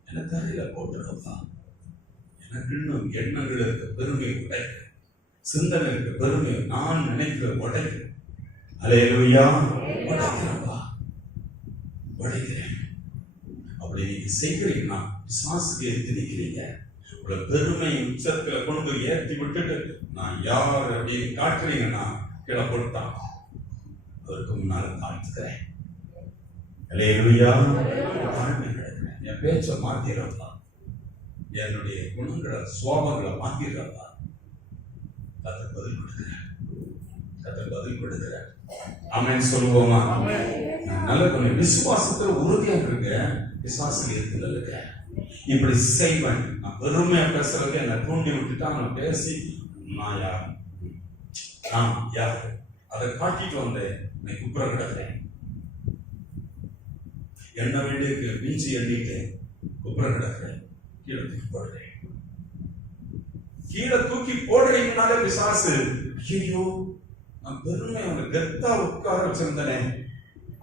எனக்கு அறையில போட்டுருக்கா. எனக்கு இன்னும் எண்ணங்கள் இருக்க பெருமை உடைக்க, சிந்தனை இருக்க பெருமை நான் நினைக்கிற உடைக்க. அல்லேலூயா. உடைக்கிறப்பா, உடைக்கிறேன். அப்படி நீங்க செய்கிறீங்கன்னா பிசாசுக்கு எடுத்து நிற்கிறீங்க. உங்களை பெருமை உச்சத்துல கொண்டு ஏற்றி விட்டுட்டு நான் யார் அப்படின்னு காட்டுறீங்கன்னா கீழே போட்டான். அதற்கு முன்னால காட்டுக்கிறேன். அல்லேலூயா. என் பேச்சை மாத்திரப்பா, என்னுடைய குணங்களை, சுவாபங்களை மாத்திரப்பா. கதை பதில் கொடுக்கிறேன், கதை பதில் கொடுக்கிறேன். ஆமென் சொல்லுவோமா? நல்ல கொஞ்சம் விசுவாசத்துல உறுதியா இருக்க. விசுவாசம் இருக்குல்ல, இப்படி செய்வேன். நான் பெருமையா பேசுறதுக்கு என்ன தூண்டி விட்டுட்டா நான் பேசி நான் யார், நான் யார் அதை காட்டிட்டு வந்தேன். குப்புற கிடக்கிறேன். எண்ண வேண்டிய மிஞ்சி எண்ணிட்டேன். குப்புற கிடக்கிறேன். கீழே தூக்கி போடுறேன். கீழே தூக்கி போடுறீங்கனாலே பிசாசு, ஐயோ நான் பெருமை அவங்க கெத்தா உட்கார வச்சிருந்தனே,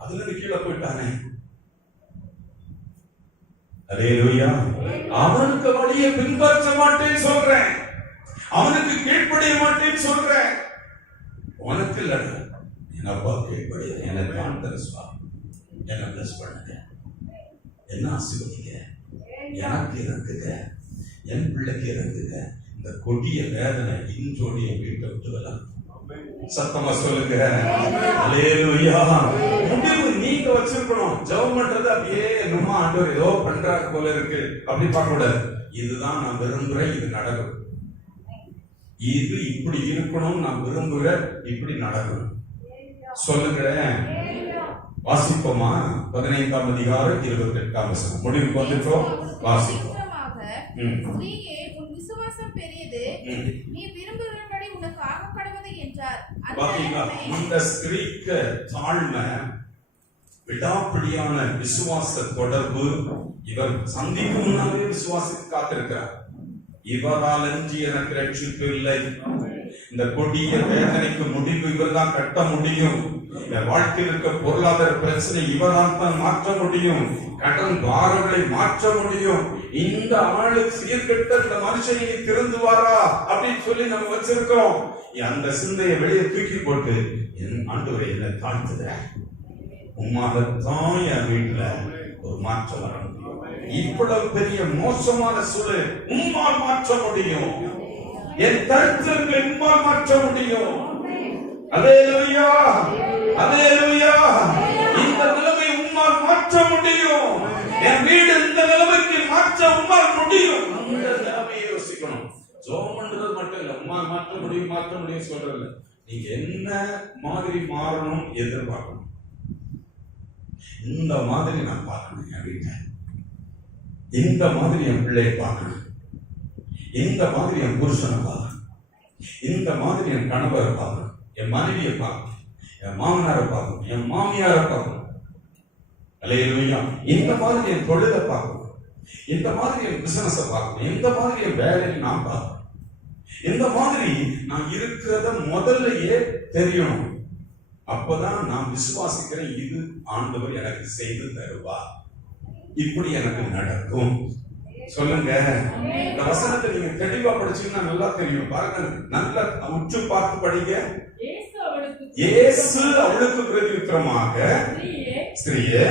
அதுல இருந்து கீழே போயிட்டானே. அல்லேலூயா. அவனுக்கு வழியை பின்பற்ற மாட்டேன்னு சொல்றேன், அவனுக்கு கீழ்ப்படிய மாட்டேன்னு சொல்றேன். உனக்கு இல்ல, என்னப்பா கீழ்ப்படிய, எனக்கு கான்ஃபிடன்ஸ்பா, என்ன பிளஸ் பண்ணுங்க, என்ன ஆசீர்வதிங்க, எனக்கு இறங்குங்க, என் பிள்ளைக்கு இறங்குங்க. இந்த கொடிய வேதனை இன்றோடைய வீட்டை விட்டு வரலாம். சத்தமா சொல்லுங்க. அல்லேலூயா. முடிவு நீங்க வச்சிருக்கணும். ஜெபம் பண்றது அப்படியே என்னமோ ஆண்டவர் ஏதோ பண்றாரு போல இருக்கு அப்படி பார்க்க கூடாது. இதுதான் நான் விரும்புறேன், இது நடக்கும், இது இப்படி இருக்கணும் நான் விரும்புறேன், இப்படி நடக்கணும். சொல்லுங்களேன். வாசிப்போமா? 15ஆம் அதிகாரம் 28ஆம் வசனம் முடிவுக்கு வந்துட்டோம். வாசிப்போம். ஸ்திரீயே, உன் விசுவாசம் பெரியது, நீ விரும்புகிறபடி உனக்கு ஆகப்படுவது என்றார். இந்த ஸ்திரீக்கு தாழ்மை, விடாப்பிடியான விசுவாச தொடர்பு. இவர் சந்திக்கும் முன்னாலே விசுவாசித்து காத்திருக்கிறார். இவரால் அன்றி எனக்கு ரட்சிப்பு இல்லை. இந்த கொடிய வேதனைக்கு முடிவு இவர் தான் கட்ட முடியும். என் வாழ்க்கையில் இருக்க பொருளாதார பிரச்சனை இவரால் தான் மாற்ற முடியும். கடன் பாரங்களை மாற்ற முடியும். இந்த ஆளு சீர்கெட்ட இந்த மனுஷனை திருந்துவாரா அப்படின்னு சொல்லி நம்ம வச்சிருக்கோம். அந்த சிந்தையை வெளியே தூக்கி போட்டு என் ஆண்டவரை என்ன தாழ்த்துகிறேன், உம்மாலத்தான் என் வீட்டுல ஒரு மாற்றம் வர முடியும். இவ்வளவு பெரிய மோசமான சூழல் உம்மால் மாற்ற முடியும். என் தரித்திரங்களை உம்மால் மாற்ற முடியும். அல்லேலூயா, அல்லேலூயா. இந்த நிலைமை உம்மால் மாற்ற முடியும். என் வீடு இந்த நிலைமைக்கு மாற்ற உம்மால் முடியும். இந்த நிலைமையை யோசிக்கணும். ஜெபம் பண்றது மட்டும் இல்ல, உம்மால் மாற்ற முடியும் சொல்றது. நீங்க என்ன மாதிரி மாறணும் எதிர்பார்க்கணும். இந்த மாதிரி நான் பார்க்கணும் என் வீட்டை, இந்த மாதிரி என் பிள்ளையை பார்க்கணும், இந்த மாதிரி என் புருஷனை பார்க்கணும், இந்த மாதிரி என் கணவரை பார்க்கணும், என் மனைவியை பார்க்கணும், என் மாமனாரை பார்க்கணும், என் மாமியாரை பார்க்கணும். அல்லேலூயா. இந்த மாதிரி என் தொழிலை பார்க்கணும், இந்த மாதிரி என் பிசினஸை பார்க்கணும், இந்த மாதிரி என் வேலையை நான் பார்க்கணும். இந்த மாதிரி நான் இருக்கிறத முதல்லயே தெரியணும். அப்பதான் நான் விசுவாசிக்கிறேன், இது ஆண்டவர் எனக்கு செய்து தருவா, இப்படி எனக்கு நடக்கும். சொல்லுங்க. இந்த வசனத்தை நீங்க தெளிவா படிச்சீங்கன்னா நல்லா தெரியும். பாருங்க, நல்லா உற்று பார்த்து படிங்க. இயேசு அவளுக்கு பிரதியுத்தரமாக, ஸ்திரீயே,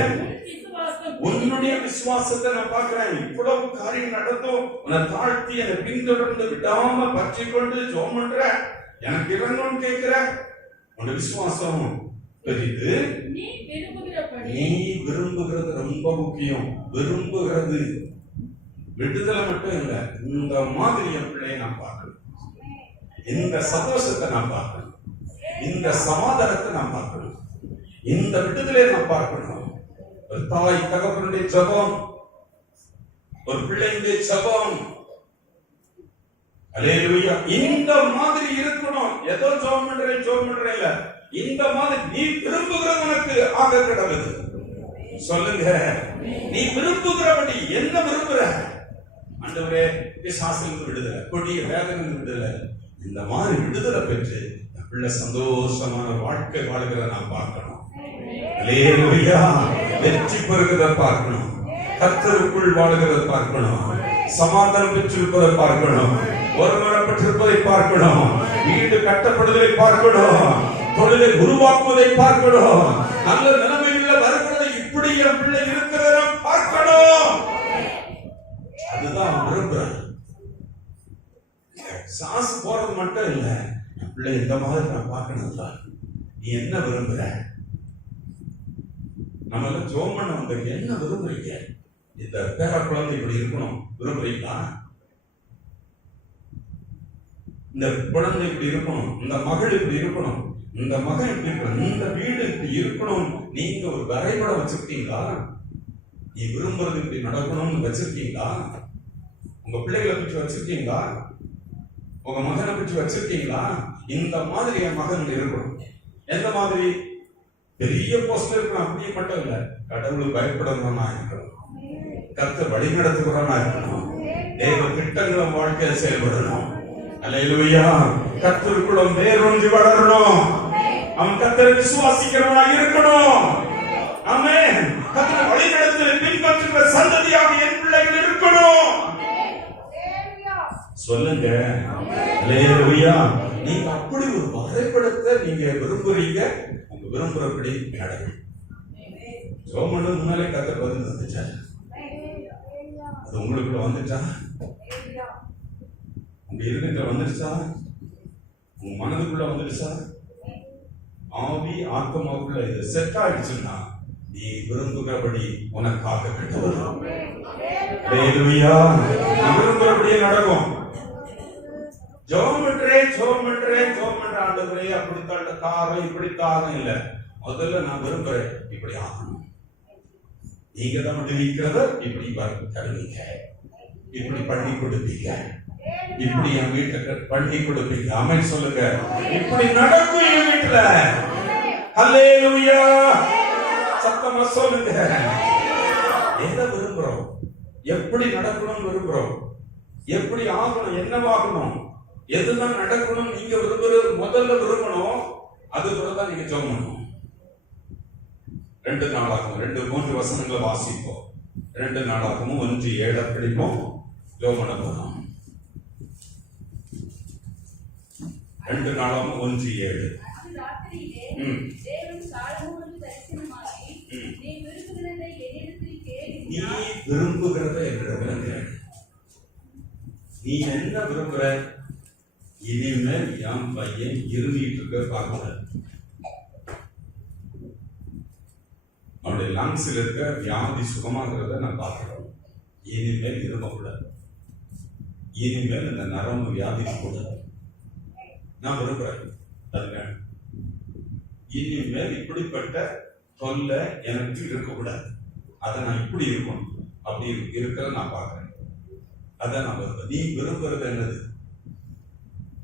உன்னுடைய விசுவாசத்தை நான் பார்க்கிறேன். இவ்வளவு காரியம் நடந்தும் உன்னை தாழ்த்தி என்னை பின்தொடர்ந்து விடாம பற்றி கொண்டு ஜெபம் பண்ற, எனக்கு இறங்கணும்னு கேட்கிற. உன்னுடைய விசுவாசம் பெரிது. நீ விரும்புகிறது ரொம்ப முக்கியம். விரும்புகிறது விடுதலை மட்டும் இல்ல, இந்த மாதிரி என் பிள்ளையை நான் பார்க்கணும், இந்த சந்தோஷத்தை நான் பார்க்கணும், இந்த சமாதானத்தை நான் பார்க்கணும், இந்த விடுதலை நான் பார்க்கணும். ஒரு தாய் தகப்பனுடைய ஜெபம், ஒரு பிள்ளையுடைய ஜெபம். அல்லேலூயா. இந்த மாதிரி இருக்கணும். ஏதோ ஜெபம் பண்றேன் இல்ல, இந்த மாதிரி நீ விரும்புகிறது உனக்கு ஆக கடவுது. சொல்லுங்க, நீ விரும்புகிறபடி என்ன விரும்புற? ஆண்டவரே, பிசாசிலிருந்து விடுதலை, கொடிய வேதனையிலிருந்து விடுதலை, இந்த மாதிரி விடுதலை பெற்று பிள்ளை சந்தோஷமான வாழ்க்கை வாழ்கிற நான் பார்க்கணும். அல்லேலூயா. வெற்றி பெறுகிறத பார்க்கணும், கர்த்தருக்குள் வாழ்கிறத பார்க்கணும், சமாதானம் பெற்றிருப்பதை பார்க்கணும், ஒருமனப்பட்டிருப்பதை பார்க்கணும், வீடு கட்டப்படுவதை பார்க்கணும், தொழிலை உருவாக்குவதை பார்க்கணும், நல்ல நிலைமைகளில் வருகிறதை இப்படி என் பிள்ளை இருக்கிறத பார்க்கணும். அதுதான் விரும்புறேன். சாசு போறது மட்டும் இல்ல, என் பிள்ளை இந்த மாதிரி நான் பார்க்கணும். நீ என்ன விரும்புற? நம்ம எல்லாம் ஜெபம் பண்ண வந்த என்ன விரும்புறீங்க? இந்த பேர குழந்தை இப்படி இருக்கணும் விரும்புறீங்களா? இந்த குழந்தை இப்படி இருக்கணும், இந்த மகள் இப்படி இருக்கணும், இந்த மகன் இப்படி இருக்கணும், இந்த வீடு இப்படி இருக்கணும். நீங்க ஒரு வரைபடம் வச்சிருக்கீங்களா? நீ விரும்புறது இப்படி நடக்கணும்னு வச்சிருக்கீங்களா? உங்க பிள்ளைகளை பற்றி வச்சிருக்கீங்களா? உங்க மகனை பற்றி வச்சிருக்கீங்களா? இந்த மாதிரி என் மகன் இருக்கணும். எந்த மாதிரி? பெரிய போஸ்ட்ல இருக்கணும் அப்படியே மட்டும் இல்ல, கடவுள் பயப்படுறவனா இருக்கணும், கர்த்தர் வழி நடத்துகிறவனா இருக்கணும், தேவ திட்டங்களை வாழ்க்கையில செயல்படணும். அல்லேலூயா. கர்த்தருக்குள்ள வேரூன்றி வளரணும். அவன் கர்த்தரை விசுவாசிக்கிறவனா இருக்கணும். ஆமென். கர்த்தரை வழி நடத்தி பின்பற்றுகிற சந்ததியாக என் பிள்ளைகள் இருக்கணும். சொல்லுங்க. அல்லேலூயா. நீங்க அப்படி ஒரு வரைபடத்தை நீங்க விரும்புறீங்க, உங்க விரும்புறபடி நடக்கும். ஜெபம் முன்னாலே கர்த்தர் பதில் வந்துச்சா? அது உங்களுக்குள்ள வந்துச்சா? உங்க இருதயத்துல வந்துருச்சா? உங்க மனதுக்குள்ள வந்துருச்சா? ஆவி ஆத்மாவுக்குள்ள இது செட் ஆயிடுச்சுன்னா நீ விரும்புகிறபடி உனக்காக கட்டவரும். அல்லேலூயா. நீ விரும்புகிறபடியே நடக்கும். ஜெபம் பண்றேன் ஆண்டவரே, அப்படித்தான் காரம் இப்படித்தான் இல்ல, முதல்ல நான் விரும்புறேன் இப்படி ஆகணும். நீங்க தான் விடுவிக்கிறத இப்படி தருவீங்க, இப்படி பண்ணி கொடுப்பீங்க, இப்படி என் வீட்டுக்கு பண்ணி கொடுப்பீங்க. ஆமென் சொல்லுங்க. இப்படி நடக்கும் என் வீட்டுல. அல்லேலூயா. சத்தமா சொல்லுங்க. எதை விரும்புறோம்? எப்படி நடக்கணும் விரும்புறோம்? எப்படி ஆகணும்? என்னவாகணும்? எதுதான் நடக்கணும்? நீங்க விரும்புறது முதல்ல விரும்பணும், அது பிறகுதான் நீங்க ஜெபம் பண்ணணும். 2 நாளாகவும் 2-3 வசனங்களை வாசிப்போம். 2 நாளாகவும் 1:7 படிப்போம். யோமன போறோம். 2 நாளாகவும் 1:7. அன்று ராத்திரியிலே தேவன் சாலமோனுக்கு தரிசனமாகி, நீ விரும்புகிறதை என்னிடத்தில் கேள் நீ என்றார். விரும்புகிறத என்னிடத்தில் கேள். நீ என்ன விரும்புற? இனிமேல் என் பையன் இருமிட்டு இருக்க பார்க்க, அவனுடைய லங்ஸ்ல இருக்க வியாதி சுகமாகிறத நான் பார்க்கிறோம். இனிமேல் இருமக்கூடாது, இனிமேல் இந்த நரம்பு வியாதி கூடாது. நான் விரும்புறேன். அதுங்க இனிமேல் இப்படிப்பட்ட தொல்லை எனக்கு இருக்கக்கூடாது. அதை நான் இப்படி இருக்கணும், அப்படி இருக்கிறத நான் பார்க்கிறேன். அதான் நான் விரும்புறேன். நீ விரும்புறது என்னது?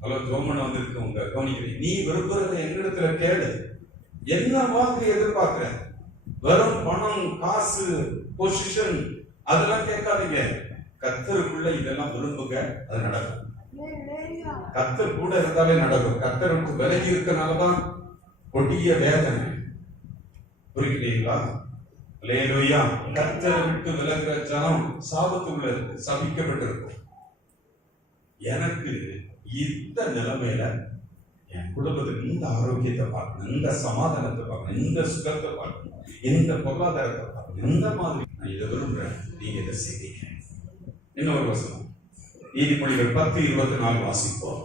அவ்வளவு ஜோமன் வந்திருக்கு உங்க கவனிக்கிறீங்க. நீ விரும்புறத என்னிடத்துல கேளு. என்ன மாதிரி எதிர்பார்க்கிற? வெறும் பணம், காசு, பொசிஷன் அதெல்லாம் கேட்காதீங்க. கர்த்தருக்குள்ள இதெல்லாம் விரும்புங்க, அது நடக்கும். கர்த்தர் கூட இருந்தாலே நடக்கும். கர்த்தருக்கு விலகி இருக்கனாலதான் கொடிய வேதனை. புரிகிறீங்களா? அல்லேலூயா. கர்த்தரை விட்டு விலகுற ஜனம் சாபத்துக்குள்ள இருக்கு, சபிக்கப்பட்டிருக்கும். எனக்கு இந்த நிலைமையில என் குடும்பத்துக்கு இந்த ஆரோக்கியத்தை பார்க்கணும், இந்த சமாதானத்தை பார்க்கணும், இந்த சுகத்தை பார்க்கணும், இந்த பொருளாதாரத்தை பார்க்கணும், இந்த மாதிரி நான் இதை விரும்புறேன். நீங்க இதை செய்வீங்க. இன்னொரு வசனம் நீதிமொழிகள் 10:24 வாசிப்போம்.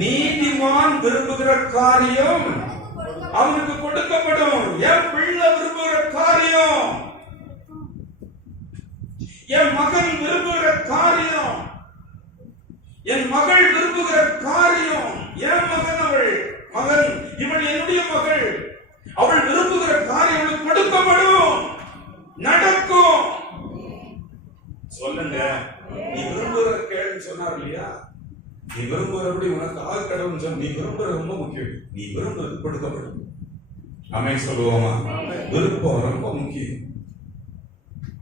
நீதிமான் விரும்புகிற காரியம் அவனுக்கு கொடுக்கப்படும். என் பிள்ளை விரும்புகிற காரியம், என் மகன் விரும்புகிற காரியம், என் மகள் விரும்புகிற காரியம், என் மகன், மகன் இவள் என்னுடைய மகள், அவள் விரும்புகிற காரியம் கொடுக்கப்படும், நடக்கும். சொல்லுங்க. நீ விரும்புகிற கேள்வி சொன்னார் இல்லையா? நீ விரும்புகிறபடி உனக்கு ஆள் கடவுள் சொன்ன. நீ விரும்புறது ரொம்ப முக்கியம். நீ விரும்புறது கொடுக்கப்படும். ஆமென் சொல்லுவோமா? விருப்பம் ரொம்ப முக்கியம்.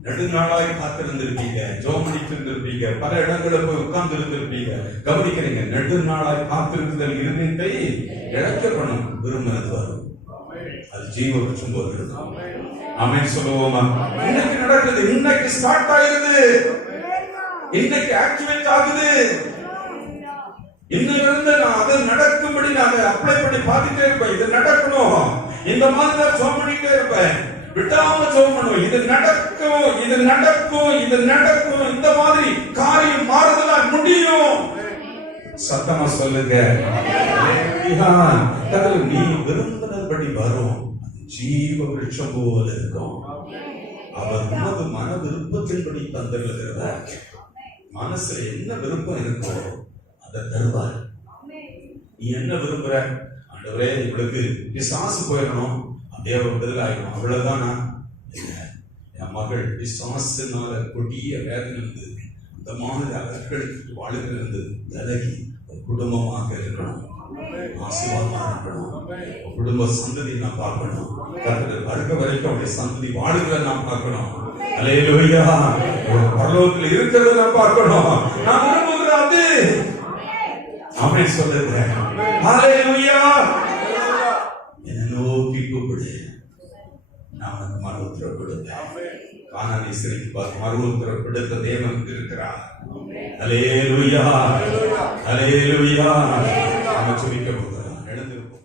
நெடுநாளாய் காத்திருந்திருப்பீங்க, ஜோமணித்து இருந்திருப்பீங்க, பல இடங்களில் போய் உட்கார்ந்து இருந்திருப்பீங்க. கவனிக்கிறீங்க, நெடுநாளாய் காத்திருக்குதல் இருந்ததை இழக்கப்படும். விரும்பினது வரும், அது ஜீவ விருட்சம் போல் இருக்கும். ஆமென் சொல்லுவோமா? இன்னைக்கு நடக்குது, இன்னைக்கு ஸ்டார்ட் ஆயிருது, இன்னைக்கு ஆக்டிவேட் ஆகுது. இன்னிலிருந்து நான் அது நடக்கும்படி நான் அப்ளை பண்ணி பார்த்துட்டே இருப்பேன். இது நடக்கணும், இந்த மாதிரி தான் ஜெபம் பண்ணிட்டே இருப்பேன். விடாம ஜெபம் பண்ணுவேன். இது நடக்கும், இது நடக்கும், இது நடக்கும். இந்த மாதிரி காரியம் மாறுதலா முடியும். சத்தமா சொல்லுங்க. நீ விரும்பினபடி வரும், ஜீவ விருட்சம் போல இருக்கும். அவர் உனது மன விருப்பத்தின்படி தந்துள்ளார். மனசுல என்ன விருப்பம் இருக்கோ அதை தருவார். நீ என்ன விரும்புற? ஆண்டவரே, இவளுக்கு பிசாசு போயிடணும், அப்படியே விடுதலை ஆயிடும், அவ்வளவுதானா? என் மகள் பிசாசுனால கொடிய வேதனை இருந்தது, அந்த மாதிரி அகற்கெடுத்து வாழ்கிறது, விலகி குடும்பமாக இருக்கணும், ஆசீர்வாதமா இருக்கணும், குடும்ப சந்ததி நான் பார்க்கணும். கர்த்தர் வருக வரைக்கும் அவருடைய சந்ததி வாழுகிற நான் பார்க்கணும். அல்லேலூயா. பரலோகத்தில் இருக்கிறத நான் பார்க்கணும். நான் விரும்புகிற அது. ஆமென் சொல்லுங்க. அல்லேலூயா. என்னை நோக்கி கூப்பிடு, நான் உனக்கு மறு உத்தரவு கொடுப்பேன். கானானை சிறைக்கு மறு உத்தரவு கொடுத்த தேவன் இருக்கிறார். அல்லேலூயா. அல்லேலூயா. நம்ம ஜெபிக்க போகிறோம். எழுந்திருப்போம்.